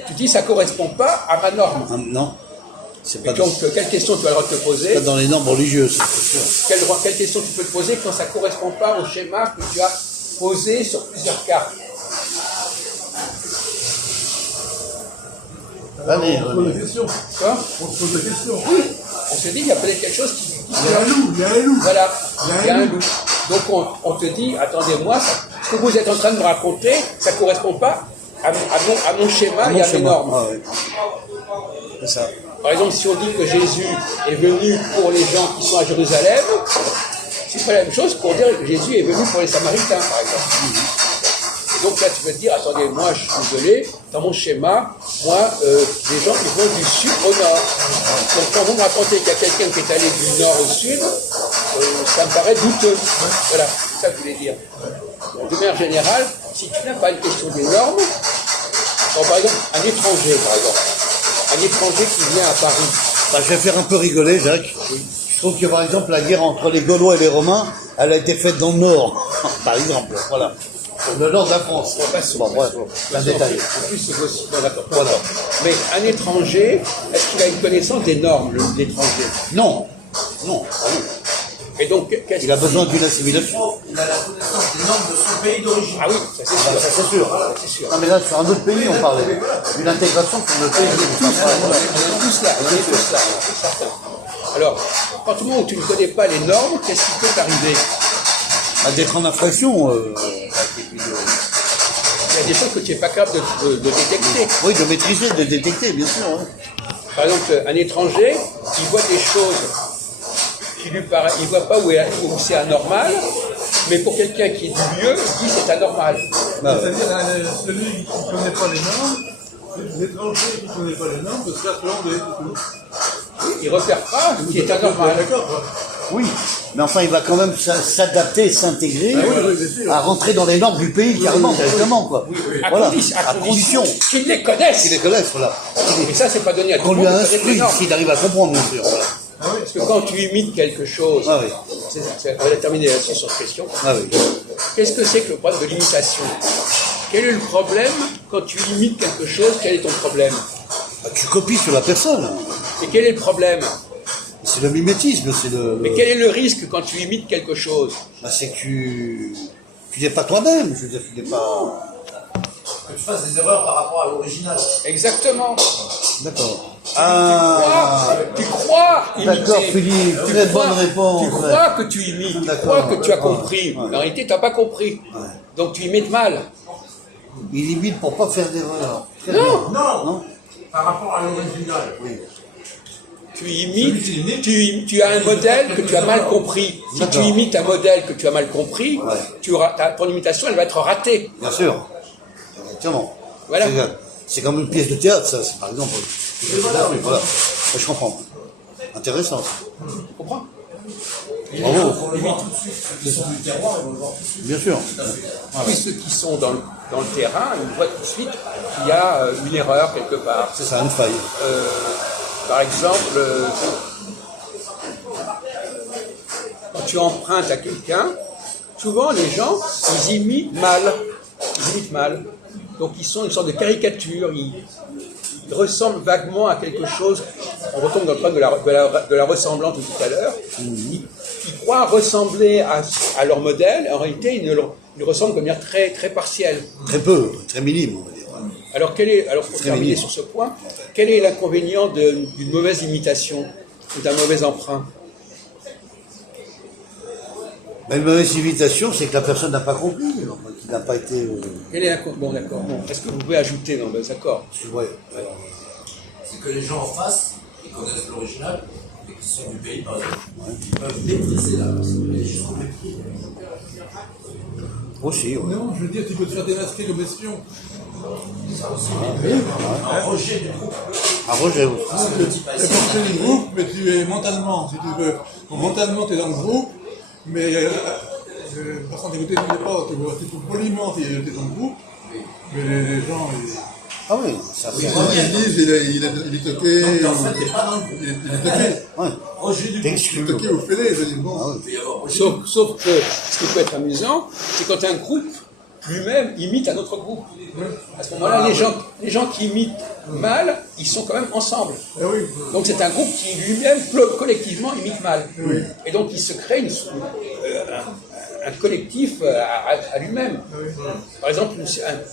tu dis ça ne correspond pas à ma norme. Ah, non. C'est Et pas, donc, quelle question tu as le droit de te poser? pas dans les normes religieuses, c'est sûr. Quelle question tu peux te poser quand ça ne correspond pas au schéma que tu as posé sur plusieurs cartes? Allez, On se pose des questions. Quoi? On se pose des questions. Oui, on se dit qu'il y a peut-être quelque chose qui Il y a un loup, il y a un loup. Voilà, Il il y a un loup. Donc on te dit, attendez-moi, ce que vous êtes en train de me raconter, ça ne correspond pas à mon schéma et à mes normes. Ah, ouais. C'est ça. Par exemple, si on dit que Jésus est venu pour les gens qui sont à Jérusalem, c'est pas la même chose pour dire que Jésus est venu pour les Samaritains, par exemple. Et donc là, tu vas te dire, attendez, moi, je suis désolé, dans mon schéma, moi, les gens qui vont du sud au nord. Donc quand vous me racontez qu'il y a quelqu'un qui est allé du nord au sud, ça me paraît douteux. Voilà, c'est ça que je voulais dire. Donc, de manière générale, si tu n'as pas une question des normes, par exemple, un étranger, un étranger qui vient à Paris. Bah, je vais faire un peu rigoler, Jacques. Je trouve que, par exemple, la guerre entre les Gaulois et les Romains, elle a été faite dans le Nord, par exemple, voilà. Le nord de la France. Bon, bref, c'est un détail. En plus, c'est possible. Bon, d'accord. Voilà. Mais un étranger, est-ce qu'il a une connaissance des normes, l'étranger? Non. Non. Et donc, Il a besoin d'une assimilation. Il a la connaissance des normes de son pays d'origine. Ah oui, ça c'est sûr. Ça, c'est sûr. C'est sûr. Non, mais là, sur un autre pays, on parlait. Une intégration sur le pays. On est tous là, c'est certain. Alors, à partir du moment où tu ne connais pas les normes, qu'est-ce qui peut t'arriver? D'être en infraction. Il y a des choses que tu n'es pas capable de détecter. Oui, de maîtriser, de détecter, bien sûr. Hein. Par exemple, un étranger, il voit des choses qui lui paraissent, il ne voit pas où c'est anormal, mais pour quelqu'un qui est du lieu, il dit c'est anormal. C'est-à-dire, celui qui ne connaît pas les normes, l'étranger qui ne connaît pas les normes peut se faire plomber. Il ne repère pas ce qui est anormal. D'accord. Oui, mais enfin, il va quand même s'adapter, s'intégrer, à rentrer dans les normes du pays, carrément, directement, quoi. Voilà, à condition qu'ils les connaissent. qu'ils les connaissent, voilà. Et ça, c'est pas donné à tout Qu'on le lui monde a de connaître les instruit, normes. s'il arrive à comprendre, bien sûr. Voilà. Parce que quand tu imites quelque chose, Ah oui. on va terminer là-dessus sur cette question. Ah oui. Qu'est-ce que c'est que le problème de l'imitation? Quel est le problème quand tu imites quelque chose? Quel est ton problème? Bah, tu copies sur la personne. Et quel est le problème? C'est le mimétisme, c'est le... Mais quel est le risque quand tu imites quelque chose? Bah, c'est que tu n'es pas toi-même, je veux dire, tu n'es pas... Que tu fasses des erreurs par rapport à l'original. Exactement. D'accord. Tu crois imiter. D'accord, Philippe, Tu très crois- bonne réponse. Tu crois que tu imites, tu D'accord. crois que tu as compris. Ouais. En réalité, tu n'as pas compris. Donc tu imites mal. Il imite pour pas faire d'erreur. Très Non. bien. Non, par rapport à l'original. Oui. Tu imites, tu as un modèle que tu as mal compris. Si tu D'accord. imites un modèle que tu as mal compris, ton imitation, elle va être ratée. Bien sûr. Exactement. Voilà. C'est comme une pièce de théâtre, ça, c'est par exemple. Voilà. Je comprends. Intéressant. Tu comprends? Bravo. Ils sont du terroir, ils vont le voir tout de suite. Bien sûr. Tous ceux qui sont dans le terrain, ils voient tout de suite qu'il y a une erreur quelque part. C'est ça, une faille. Par exemple, quand tu empruntes à quelqu'un, souvent les gens, ils imitent mal. Donc ils sont une sorte de caricature, ils ressemblent vaguement à quelque chose. On retombe dans le problème de la ressemblance de tout à l'heure. Ils croient ressembler à leur modèle, en réalité ils ressemblent de manière très, très partielle. Très peu, très minime, on va dire. Alors pour terminer minime. sur ce point, quel est l'inconvénient d'une mauvaise imitation ou d'un mauvais emprunt? Mais une mauvaise imitation, c'est que la personne n'a pas compris, enfin, qu'il n'a pas été... Quel est bon, d'accord. Bon, est-ce que vous pouvez ajouter? Non, ben, d'accord. Ouais. C'est que les gens en face, ils connaissent l'original, et qui sont du pays, par exemple, ils peuvent mépriser les gens mépris. Aussi, ouais. Non, je veux dire, tu peux te faire démasquer comme espion. Ça aussi, un rejet du groupe. Un rejet aussi. Le type Tu es porté du groupe, mais tu es mentalement, si tu veux. Donc, mentalement, tu es dans le groupe, mais par contre, écoutez, tu n'es pas, tu peux poliment, tu es dans le groupe, mais les gens, Ah oui, ça fait... ils disent, il est toqué, Donc, en fait, t'es pas dans le groupe. il est toqué. Ouais. Rejet du Il groupe. T'exclus. est toqué au fêlé, je dis, bon. Ah oui. Il peut y avoir rejet. Sauf que ce qui peut être amusant, c'est quand un groupe lui-même imite un autre groupe. À ce moment-là, les gens qui imitent mal, ils sont quand même ensemble. Donc c'est un groupe qui lui-même, collectivement, imite mal. Et donc il se crée un collectif à lui-même. Par exemple,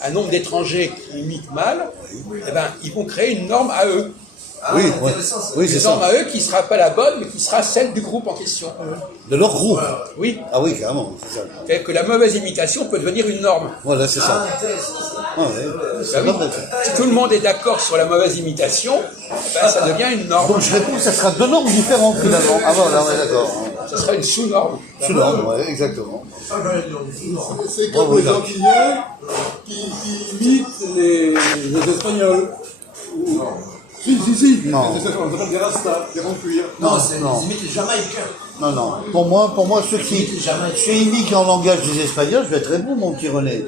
un nombre d'étrangers qui imitent mal, eh ben, ils vont créer une norme à eux. Oui, oui, c'est Une ça. norme à eux qui ne sera pas la bonne, mais qui sera celle du groupe en question. De leur groupe. Oui. Ah oui, carrément, c'est ça. Et que la mauvaise imitation peut devenir une norme. Voilà, c'est ça. Ah, ouais. Ah oui. Si tout le monde est d'accord sur la mauvaise imitation, ben, ça devient une norme. Donc je réponds que ça sera deux normes différentes finalement. Ah bon, là, ouais, d'accord. Ce sera une sous-norme. C'est norme, ouais, exactement. C'est comme les Antillais qui imitent les Espagnols. Si. Non. On s'appelle des Rastas, des ronds-cuir. Non, c'est non. limite les Jamaïcains. Non, non. Pour moi, ceux qui imitent en langage des Espagnols, je vais être très bon, mon petit René.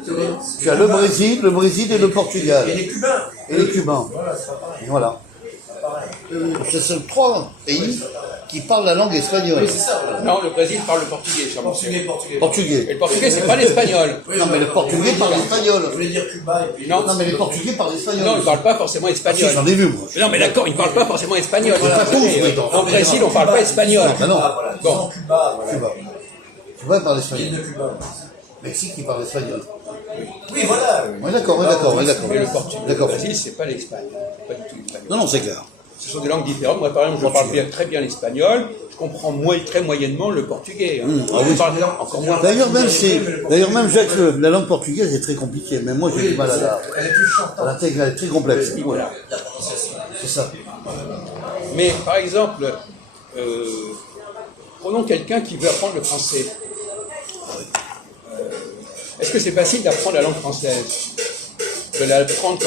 Tu as le Brésil et le Portugal. Et les Cubains. Et les Cubains. Voilà, c'est pas pareil. Voilà. Ce sont trois pays qui parlent la langue espagnole. Oui, c'est ça. Voilà. Non, le Brésil parle le portugais. Portugais. Portugais. Et le portugais, c'est pas l'espagnol. Oui, Non, mais le portugais parle Je espagnol. voulais dire Cuba et puis. Non. Non, mais les portugais parlent espagnol. Non, ils ne parlent pas forcément Si, espagnol. j'en ai vu, moi. Non, mais d'accord, ils ne parlent pas forcément espagnol. Voilà, Vous savez, oui, au Brésil, on ne parle pas espagnol. Ah non. Voilà. Bon. Disons Cuba, voilà. Cuba. Cuba parle L'île espagnol. de Cuba. Mexique, il parle espagnol. Oui, voilà. Oui, d'accord. Mais le portugais, le D'accord. Brésil, c'est pas l'Espagne. Pas du tout l'espagnol. Non, c'est clair. Ce sont des langues différentes. Moi, par exemple, je parle très bien l'espagnol. Je comprends très moyennement le portugais. Hein. Ah oui. Je parle encore moins. D'ailleurs, même Jacques, la langue portugaise est très compliquée. Même moi, j'ai du mal à Elle est plus chantante. l'intégrer. Elle est très complexe. Voilà. La prononciation. C'est ça. Mais par exemple, prenons quelqu'un qui veut apprendre le français. Est-ce que c'est facile d'apprendre la langue française? De l'apprendre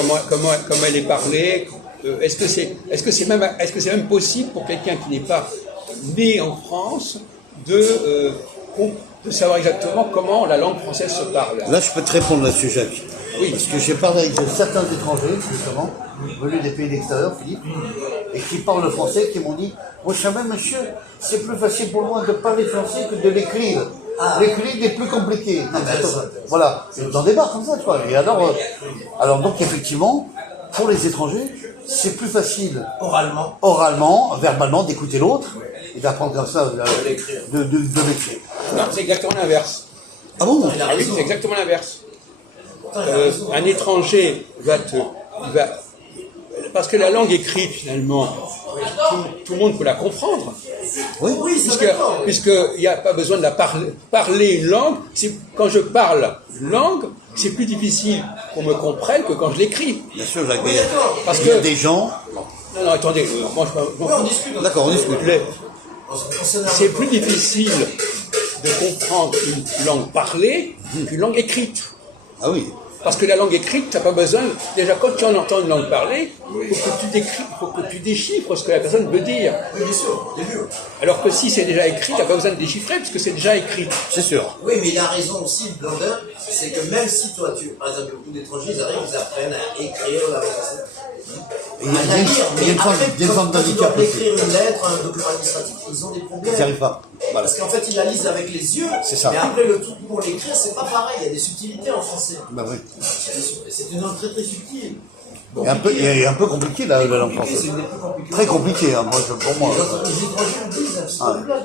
comment elle est parlée? Est-ce que c'est même possible pour quelqu'un qui n'est pas né en France de savoir exactement comment la langue française se parle? Là, je peux te répondre là-dessus, Jacques. Oui. Parce que j'ai parlé avec certains étrangers, justement, venus des pays d'extérieur, Philippe, et qui parlent le français, qui m'ont dit, moi, je savais, monsieur, c'est plus facile pour moi de parler français que de l'écrire. L'écrire est plus compliqué. Voilà. Dans des bars comme ça, tu vois. Et alors donc, effectivement, pour les étrangers, c'est plus facile oralement, verbalement, d'écouter l'autre et d'apprendre comme ça de l'écrire. Non, c'est exactement l'inverse. Ah bon? Ah oui, c'est exactement l'inverse. Un étranger parce que la langue écrite, finalement, tout le monde peut la comprendre. Oui, Puisqu'il n'y a pas besoin de la parler une langue. Quand je parle une langue, c'est plus difficile qu'on me comprenne que quand je l'écris. bien sûr, Jacques. Parce Il y a que des gens. non, attendez, moi On discute. D'accord, on discute. c'est plus difficile de comprendre une langue parlée qu'une langue écrite. Ah oui. Parce que la langue écrite, tu n'as pas besoin. Déjà, quand tu en entends une langue parler, il faut que tu déchiffres ce que la personne veut dire. Oui, bien sûr, c'est mieux. Alors que si c'est déjà écrit, tu n'as pas besoin de déchiffrer, puisque c'est déjà écrit. C'est sûr. Oui, mais il a raison aussi, Blandin, c'est que même si toi, par exemple, beaucoup d'étrangers, ils apprennent à écrire la française. Il y a des formes d'handicap Pour aussi. écrire une lettre, un document administratif, ils ont des problèmes. Ils n'y arrivent pas. Voilà. Parce qu'en fait, ils la lisent avec les yeux. C'est ça. Mais après, le truc pour l'écrire, c'est pas pareil. Il y a des subtilités en français. Bah oui. C'est une langue très très subtile. Et un peu compliqué la langue Compliqué, française. c'est une des plus compliquées. Très compliqué, hein, pour moi. Les étrangers le disent, c'est pas une blague.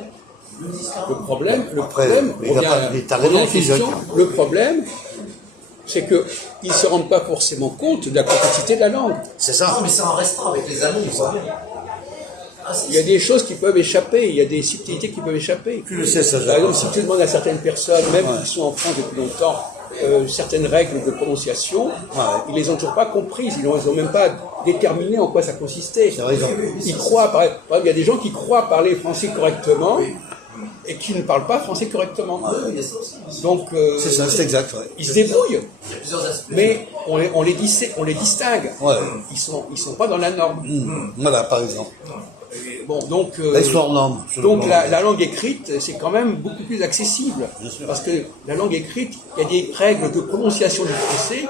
Ils le disent Le carrément. problème, Après, mais revient t'as à raison, la question, Jacques. le problème, c'est qu'ils ne se rendent pas forcément compte de la complexité de la langue. C'est ça. Non, mais c'est en restant avec les amis, ils voient bien. Il y a des choses qui peuvent échapper, il y a des subtilités qui peuvent échapper. Tu le sais, ça, Par Jacques. exemple, si tu demandes à certaines personnes, même qui sont en France depuis longtemps, certaines règles de prononciation, ils les ont toujours pas comprises, ils n'ont même pas déterminé en quoi ça consistait. T'as raison. Ils croient, par exemple, il y a des gens qui croient parler français correctement et qui ne parlent pas français correctement. Il y a ça aussi. Donc, C'est ça, c'est exact. Ouais. ils se débrouillent, Il y a plusieurs aspects. mais on les distingue. Ouais. Ils sont pas dans la norme. Voilà, par exemple. Et bon, donc, L'histoire norme. donc la langue écrite, c'est quand même beaucoup plus accessible. Parce que la langue écrite, il y a des règles de prononciation du français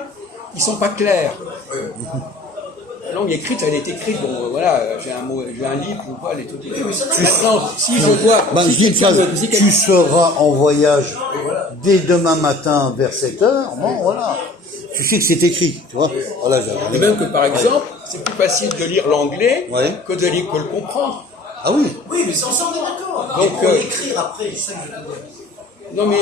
qui ne sont pas claires. langue écrite, elle est écrite. Bon, voilà, j'ai un livre ou pas, les trucs. Maintenant, si je dois. Ben, je dis une phrase, tu seras en voyage dès demain matin vers 7h, bon, voilà. Tu sais que c'est écrit, tu vois. Voilà, Et même que, par exemple, c'est plus facile de lire l'anglais que de lire, que le comprendre. Ah oui. Oui, mais c'est ensemble d'accord. Donc, il faut l'écrire après, c'est ça que je te dis. Non, mais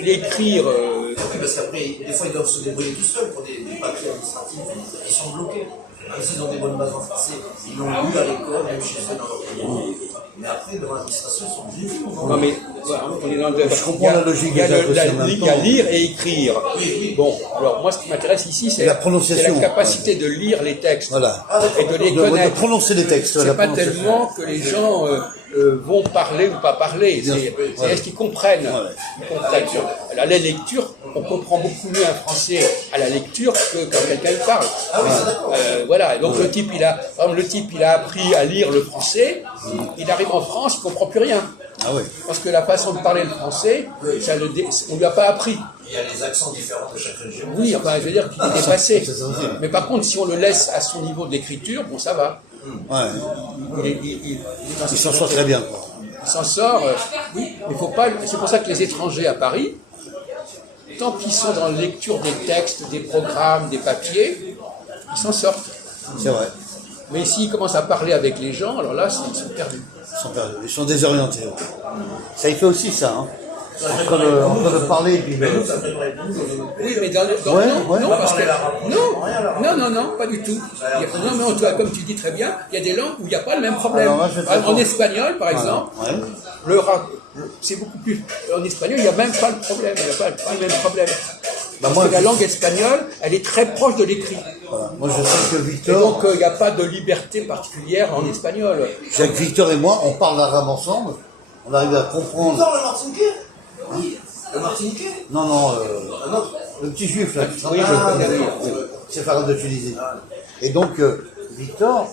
l'écrire. Oui, parce qu'après, des fois, ils doivent se débrouiller tout seuls pour des papiers administratifs. Ils sont bloqués. Même s'ils ont des bonnes bases en français, ils l'ont lu à l'école, même chez eux dans leur pays. Mais après, devant l'administration, ils sont obligés. Non, mais voilà, on est dans le. Je comprends la logique. Il y a lire et écrire. Oui. Bon, alors moi, ce qui m'intéresse ici, c'est la prononciation. C'est la capacité de lire les textes Voilà. et de les connaître. De prononcer les textes. C'est pas tellement que les gens vont parler ou pas parler. C'est est-ce qu'ils comprennent. Ils comprennent. Alors, la lecture, on comprend beaucoup mieux un français à la lecture que quand quelqu'un parle. Ah oui, c'est d'accord. Voilà. Donc le type, il a appris à lire le français. Il arrive en France, il comprend plus rien. Ah oui. Parce que la façon de parler le français, on lui a pas appris. Il y a les accents différents de chaque région. Oui, enfin, je veux dire qu'il est dépassé. Mais par contre, si on le laisse à son niveau de l'écriture, bon, ça va. Ouais. Il s'en sort très bien. Il s'en sort. Oui, mais faut pas. C'est pour ça que les étrangers à Paris, tant qu'ils sont dans la lecture des textes, des programmes, des papiers, ils s'en sortent. C'est vrai. Mais s'ils commencent à parler avec les gens, alors là, ils sont perdus. Ils sont désorientés. Ça, il fait aussi ça. Hein. Entre le parler et puis. Oui, mais non, parce que non, pas du tout. Non, mais toi, comme tu dis très bien, il y a des langues où il n'y a pas le même problème. En espagnol, par exemple, c'est beaucoup plus. En espagnol, il n'y a même pas le problème. Il n'y a pas le même problème. Parce que la langue espagnole, elle est très proche de l'écrit. Voilà. Moi, je sais que Victor. Et donc, il n'y a pas de liberté particulière en espagnol. Jacques Victor et moi, on parle arabe ensemble. On arrive à comprendre. Non, le Martiniquais. Oui. Le Martiniquais. Non, le petit juif là. Oui, je le connais. C'est Farad de Tunisie. Et donc, Victor,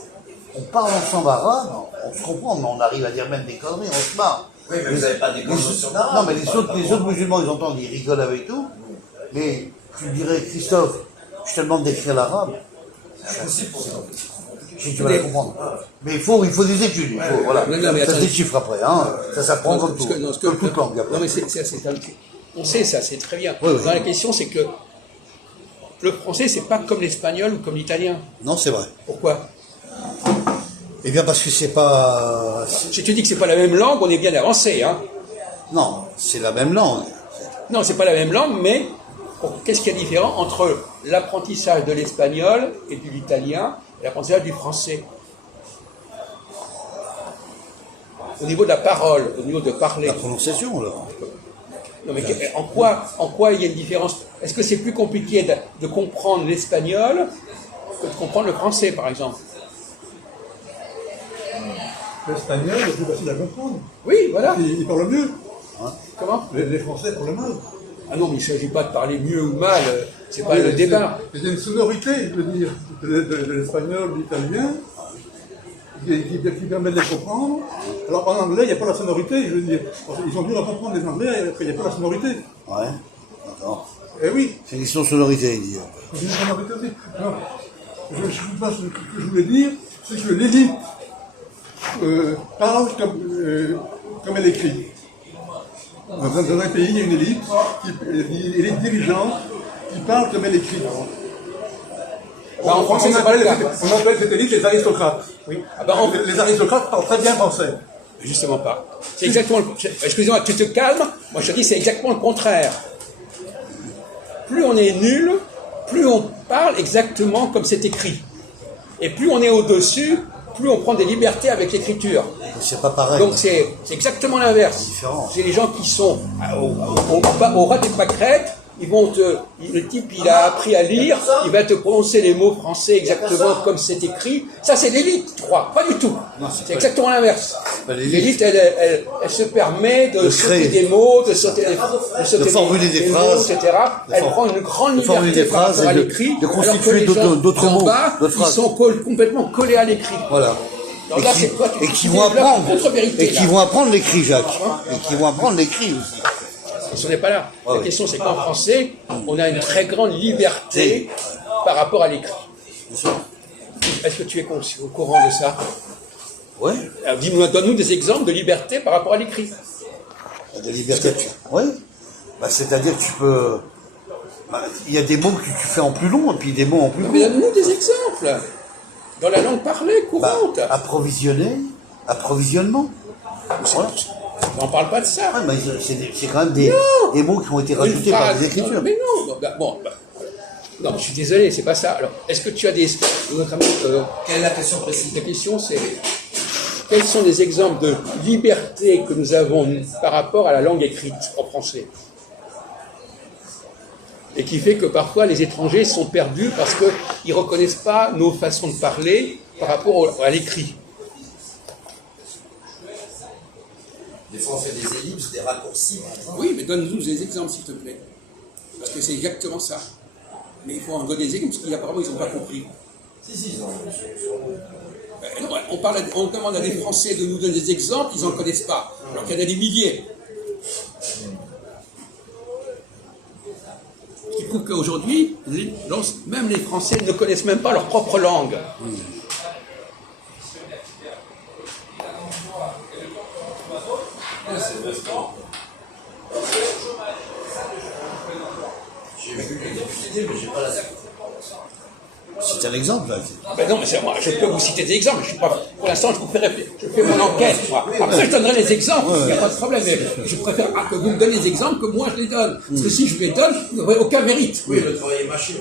on parle ensemble arabe, on se comprend, mais on arrive à dire même des conneries, on se marre. Oui, mais vous n'avez pas des notions d'arabe. Non, mais les autres musulmans, ils entendent, ils rigolent avec tout. Mais tu me dirais, Christophe, je te demande d'écrire l'arabe. C'est impossible pour ça. Si tu vas la comprendre. Mais il faut des études, il faut, voilà. Non, mais ça attends, se déchiffre après, hein. Ça s'apprend comme tout. Comme toute langue après. Non, mais on sait ça, c'est très bien. Oui. Dans la question, c'est que le français, c'est pas comme l'espagnol ou comme l'italien. Non, c'est vrai. Pourquoi? Eh bien, parce que c'est pas. Je te dis que c'est pas la même langue, on est bien avancé, hein. Non, c'est la même langue. Non, c'est pas la même langue, mais qu'est-ce qu'il y a de différent entre l'apprentissage de l'espagnol et de l'italien et l'apprentissage du français? Au niveau de la parole, au niveau de parler. La prononciation, alors. Non, mais en quoi il y a une différence? Est-ce que c'est plus compliqué de comprendre l'espagnol que de comprendre le français, par exemple? L'espagnol est plus facile à comprendre. Oui, voilà. Ils parlent mieux. Comment? Les Français parlent mal. Ah non, mais il ne s'agit pas de parler mieux ou mal, c'est pas le débat. C'est une sonorité, je veux dire, de l'espagnol, de l'italien, qui permet de les comprendre. Alors en anglais, il n'y a pas la sonorité, je veux dire. Ils ont dû comprendre les anglais, il n'y a pas la sonorité. Ouais, d'accord. Eh oui. C'est une question de sonorité, il dit. C'est une sonorité aussi. Non, je ne sais pas ce que je voulais dire, c'est que l'élite parle comme elle écrit. Dans un pays, il y a une élite, élite dirigeante, qui parle comme elle écrit. On appelle cette élite les aristocrates. Oui. Les aristocrates parlent très bien français. Justement pas. C'est exactement excusez-moi, tu te calmes. Moi, je te dis, c'est exactement le contraire. Plus on est nul, plus on parle exactement comme c'est écrit. Et plus on est au-dessus, plus on prend des libertés avec l'écriture. C'est pas pareil. Donc c'est exactement l'inverse. Différent. C'est les gens qui sont au ras des pâquerettes, le type il a appris à lire, il va te prononcer les mots français exactement comme c'est écrit. Ça c'est l'élite, tu crois? Pas du tout. C'est exactement l'inverse. L'élite, elle se permet de sauter des mots, de formuler des phrases, etc. Elle prend une grande liberté par rapport à l'écrit, de constituer d'autres mots, ils sont complètement collés à l'écrit. Voilà. Donc là, c'est toi, et qui vont apprendre l'écrit, Jacques. Et qui vont apprendre l'écrit aussi. Ce n'est pas là. La question, c'est qu'en français, on a une très grande liberté par rapport à l'écrit. Est-ce que tu es au courant de ça? Oui. Alors, dis-nous, donne-nous des exemples de liberté par rapport à l'écrit. De liberté. Oui. Bah, c'est-à-dire que tu peux. Bah, il y a des mots que tu fais en plus long et puis des mots en plus Mais court. donne-nous des exemples. Dans la langue parlée, courante. Bah, approvisionner, approvisionnement. Voilà. On n'en parle pas de ça. Ouais, mais c'est quand même des mots qui ont été rajoutés par les Écritures. Mais non, non, je suis désolé, c'est pas ça. Alors, est-ce que tu as des... Notre ami, Quelle est la question précise? la question, c'est quels sont les exemples de liberté que nous avons par rapport à la langue écrite en français? Et qui fait que parfois les étrangers sont perdus parce qu'ils ne reconnaissent pas nos façons de parler par rapport à l'écrit. Des fois, on fait des ellipses, des raccourcis, par exemple. Oui, mais donne-nous des exemples, s'il te plaît. Parce que c'est exactement ça. Mais il faut en donner des exemples, parce qu'apparemment, ils n'ont pas compris. Si, ils ont. Non, on demande à des Français de nous donner des exemples, ils n'en connaissent pas. Alors qu'il y en a des milliers. Ce qui prouve qu'aujourd'hui, même les Français ne connaissent même pas leur propre langue. J'ai vu les députés, mais j'ai pas la suite. C'est un exemple, là. Ben non, mais c'est moi, je peux vous citer des exemples. Je suis pas, pour l'instant, je fais mon enquête. Moi. Après, je donnerai les exemples, il n'y a pas de problème. Mais je préfère que vous me donnez des exemples que moi je les donne. Parce que si je les donne, vous n'aurez aucun mérite. Oui, le travail est mâché.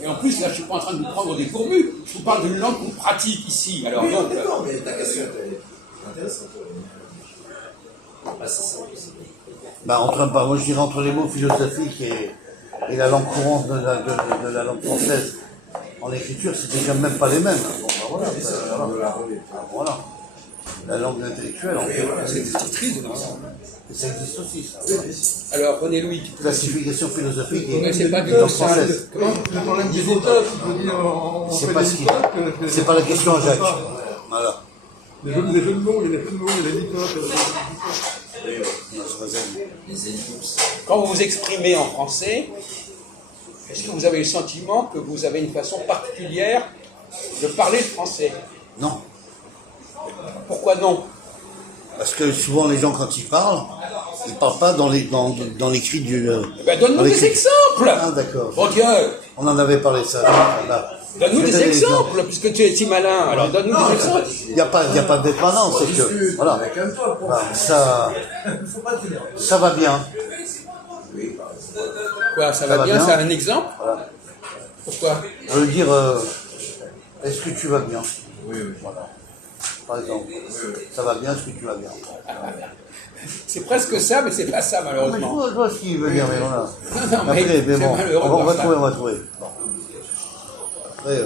Et en plus, là, je ne suis pas en train de vous prendre des courbus. Je vous parle d'une langue qu'on pratique ici. Alors, Oui, donc, d'accord, mais ta question est intéressante. Ah, c'est ça. Bah, moi je dirais entre les mots philosophiques et la langue courante de la langue française en écriture, c'est déjà même pas les mêmes. Bon, bah, voilà. La langue intellectuelle, en fait. c'est triste. Et ça existe aussi, ça. Alors, René-Louis, Classification philosophique mais c'est pas du et langue tout ça. française. Le problème des étapes, je veux dire, on C'est fait pas des ce qui. étapes, C'est pas la question à Jacques. Voilà. Les jeux de mots, il y a des jeux de mots, il y a des étapes. Non, c'est pas ça. Les ellipses. Quand vous vous exprimez en français, est-ce que vous avez le sentiment que vous avez une façon particulière de parler le français? Non. Pourquoi non? Parce que souvent les gens quand ils parlent pas dans l'écrit du. Eh ben, donne-nous dans des l'écrit. exemples. Ah d'accord. Bon Dieu, On en avait parlé ça. Là. donne-nous Je vais des donner exemples, puisque tu es si malin. Alors donne-nous des exemples. Il n'y a pas d'être malin, c'est que voilà. Calme-toi, pour Bah, ça faut pas t'énerver. ça va bien. Quoi, ça va bien? C'est un exemple? Voilà. Pourquoi? Je veux dire, est-ce que tu vas bien? Oui. Voilà. Par exemple, ça va bien, est-ce que tu vas bien? C'est presque ça, mais c'est pas ça, Mais malheureusement. je vois ce qu'il veut dire, mais voilà. Non, mais Après, mais c'est bon, malheureux on va de voir trouver, ça. on va trouver. Bon. Après,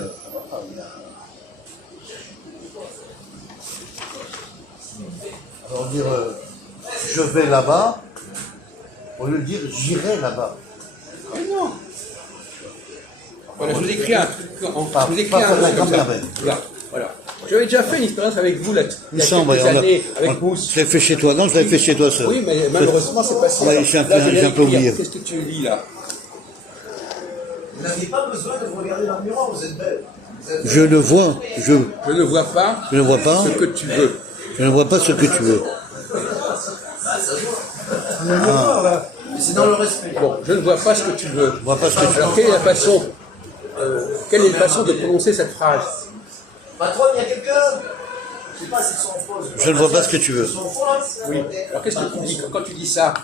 alors dire, je vais là-bas, au lieu de dire, j'irai là-bas. Mais non. Voilà, je vous écris un truc. Je vous écris pas un de la truc comme ça. grammaire, ben. Voilà. Voilà. J'avais déjà fait une expérience avec vous là, il y a semble, quelques années avec Mousse. Je l'ai fait chez toi, non, je l'avais fait chez toi, ça. Oui, mais malheureusement, c'est pas ça. Ouais, j'ai un peu- Là, je viens j'ai un peu d'écrire. oublié. Qu'est-ce que tu lis là? Vous n'aviez pas besoin de vous regarder dans le miroir, vous êtes belle. Je le vois, Je ne vois pas je ne vois pas, ce que tu veux. je ne vois pas ce que tu veux. Bah, ça se voit. On a voir, là. Mais c'est dans le respect. Bon, je ne vois pas ce que tu veux. Je ne vois pas ce que tu veux. Alors, quelle est la façon de prononcer cette phrase? Patron, il y a quelqu'un. Je sais pas s'ils sont en pause. Je ne vois pas ce que tu veux. Ils sont au fond, là. Oui. Alors, qu'est-ce que tu dis quand tu dis ça?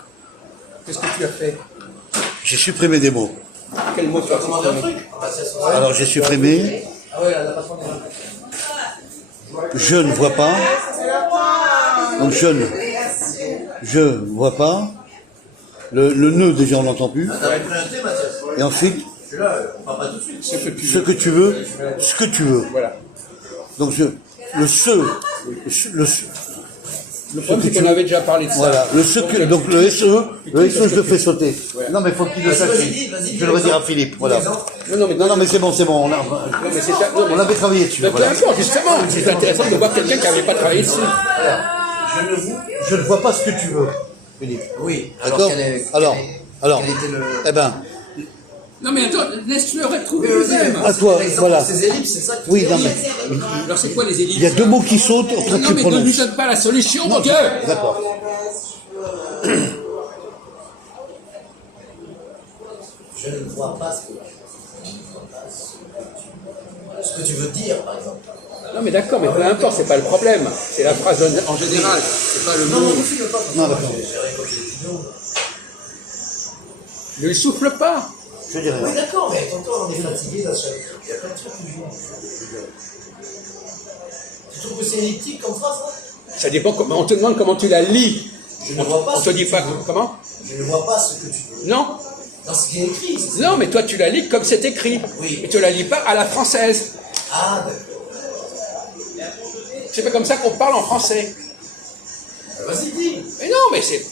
Qu'est-ce que tu as fait? J'ai supprimé des mots. Quel mot tu as Commandez un supprimé? truc. Ah, bah, c'est ça. Alors j'ai supprimé, Ah ouais, la patronne est là. je ne vois pas. Donc je ne vois pas. Le nœud déjà on n'entend plus. T'avais pris un thé, Mathias. Et ensuite, Je suis là, on parle pas tout de suite. Ce que tu ce veux. que tu veux, ce que tu veux. Voilà. Donc le ce, Le problème, c'est qu'on avait déjà parlé de ça. voilà, le ce que, donc le SE, je le fais sauter. Non mais faut qu'il le sache. Vas-y, Je vais le redire à Philippe, voilà. Non, mais C'est bon, non, mais c'est non, mais- on avait travaillé dessus. Mais peu Voilà. importe, justement, c'est intéressant de voir quelqu'un qui n'avait pas travaillé dessus. Je ne vois pas ce que tu veux, Philippe. Oui, D'accord. Alors, quel était le. eh ben, Non mais attends, laisse-le retrouver Mais lui-même. À toi, L'exemple voilà. de ces ellipses, c'est ça que tu Oui, dis. non, mais Alors c'est quoi les ellipses? il y a deux mots qui sautent, en train que Non tu mais ne lui prononces. donne pas la solution, mon Dieu. D'accord. Je ne vois pas ce que tu veux dire, par exemple. Non mais d'accord, mais peu importe, c'est pas le problème. C'est la phrase en général, c'est pas le Non, mot. non, ne pas. Non, d'accord. Ne le souffle pas. Je dirais Oui, rien. d'accord, mais quand on est fatigué, là, il y a plein de trucs qui jouent. Tu trouves que c'est elliptique comme phrase, là? Ça dépend comment. On te demande comment tu la lis. Je ne vois pas On ce te que dit tu pas veux. comment. Je ne vois pas ce que tu veux. Non, Dans ce qui est écrit. c'est- non, mais toi tu la lis comme c'est écrit. Oui. Et tu la lis pas à la française. Ah, d'accord. C'est pas comme ça qu'on parle en français. Vas-y, dis. Mais non, mais c'est.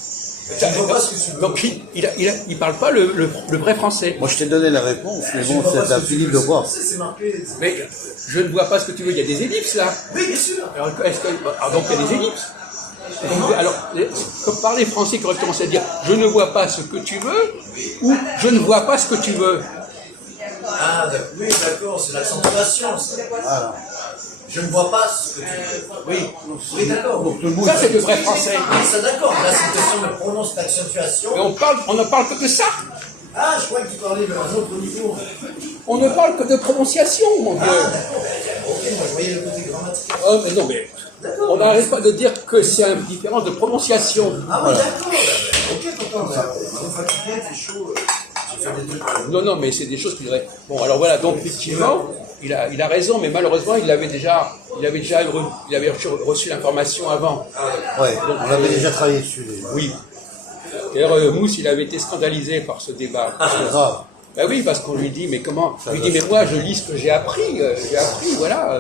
Tu ne vois pas ce que tu veux. Donc il parle pas le vrai français. Moi, je t'ai donné la réponse, mais Tu bon, ne vois pas c'est à ce que tu Philippe veux. de voir. C'est marqué. Mais je ne vois pas ce que tu veux. Il y a des ellipses là. Oui, bien sûr. Alors, donc il y a des ellipses. Alors, comme parler français correctement, c'est-à-dire je ne vois pas ce que tu veux ou je ne vois pas ce que tu veux. Ah, d'accord. Oui, d'accord, c'est l'accentuation, ça. Voilà. Je ne vois pas ce que tu veux. Oui, oui, d'accord. Donc, le mot, Ça, c'est le vrai français. Oui, ça, d'accord. Là, c'est une question de prononce d'accentuation. Et on ne parle que de ça. Ah, je crois que tu parlais d'un autre niveau. On ne parle que de prononciation, mon Dieu. Ok, moi, je voyais le côté grammatical. Oh, mais non, mais on n'arrête pas de dire que c'est une différence de prononciation. Ah, oui, d'accord. Ok, tonton, mais on est fatigué, c'est chaud. J'ai fait des trucs. Non, non, mais c'est des choses qu'il dirait. Bon, alors voilà, donc effectivement, il a raison, mais malheureusement, il avait reçu l'information avant. Ouais, on l'avait déjà travaillé dessus. Oui. D'ailleurs, Mousse, il avait été scandalisé par ce débat. C'est grave. Ben oui, parce qu'on lui dit, mais comment? Il lui dit, mais moi, je lis ce que j'ai appris, voilà.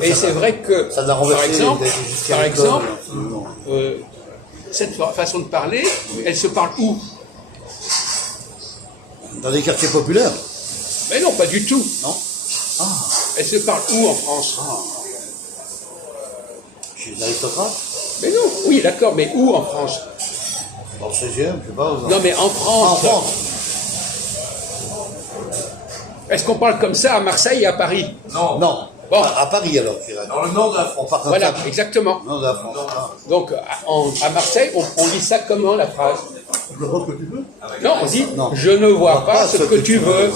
Et c'est vrai que, Ça l'a par renversé. exemple, il a été jusqu'à par l'école, exemple, absolument. cette façon de parler, elle se parle où? Dans des quartiers populaires. Mais non, pas du tout. Non. Elle se parle où en France? Chez les aristocrates. Mais non, oui, d'accord, mais où en France? Dans le 16e, je sais pas. Non, mais en En France. France. Est-ce qu'on parle comme ça à Marseille et à Paris? Non. Non. Bon. À Paris alors, je dirais. Dans le nord de la France. On part comme Voilà, ça. exactement. Non, de la France. Donc, à Marseille, on lit ça comment, la phrase? Je vois ce que tu veux. Non, on dit Non. je ne vois pas ce que tu veux.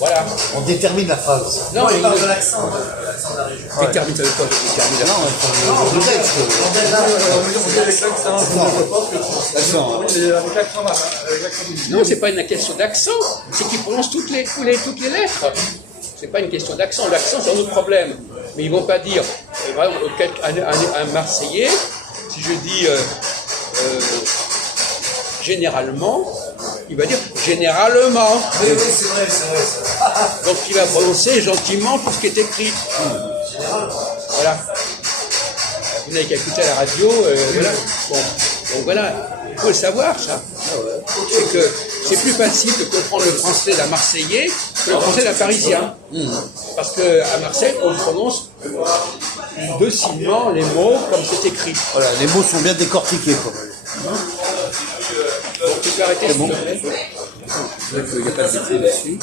Voilà. On détermine la phrase. Non, Non, mais il parle de il l'accent de la région. détermine, ça veut pas détermine la Non, phrase. le texte. On dit avec l'accent, je pense que L'accent. avec l'accent là, avec l'accent du Non, c'est pas une question d'accent, c'est qu'ils prononcent toutes les lettres. C'est pas une question d'accent. L'accent, c'est un autre problème. Mais ils vont pas dire, par exemple, un Marseillais, si je dis généralement, il va dire généralement. Oui, oui, c'est vrai, c'est vrai. Donc il va prononcer gentiment tout ce qui est écrit. Voilà. Vous n'avez qu'à écouter à la radio, voilà. Bon. Donc voilà, il faut le savoir ça. C'est que c'est plus facile de comprendre le français d'un Marseillais que le français d'un Parisien. Parce qu'à Marseille, on prononce docilement les mots comme c'est écrit. Voilà, les mots sont bien décortiqués. Quoi. Donc tu peux arrêter s'il te plaît. Il n'y a pas de dessus.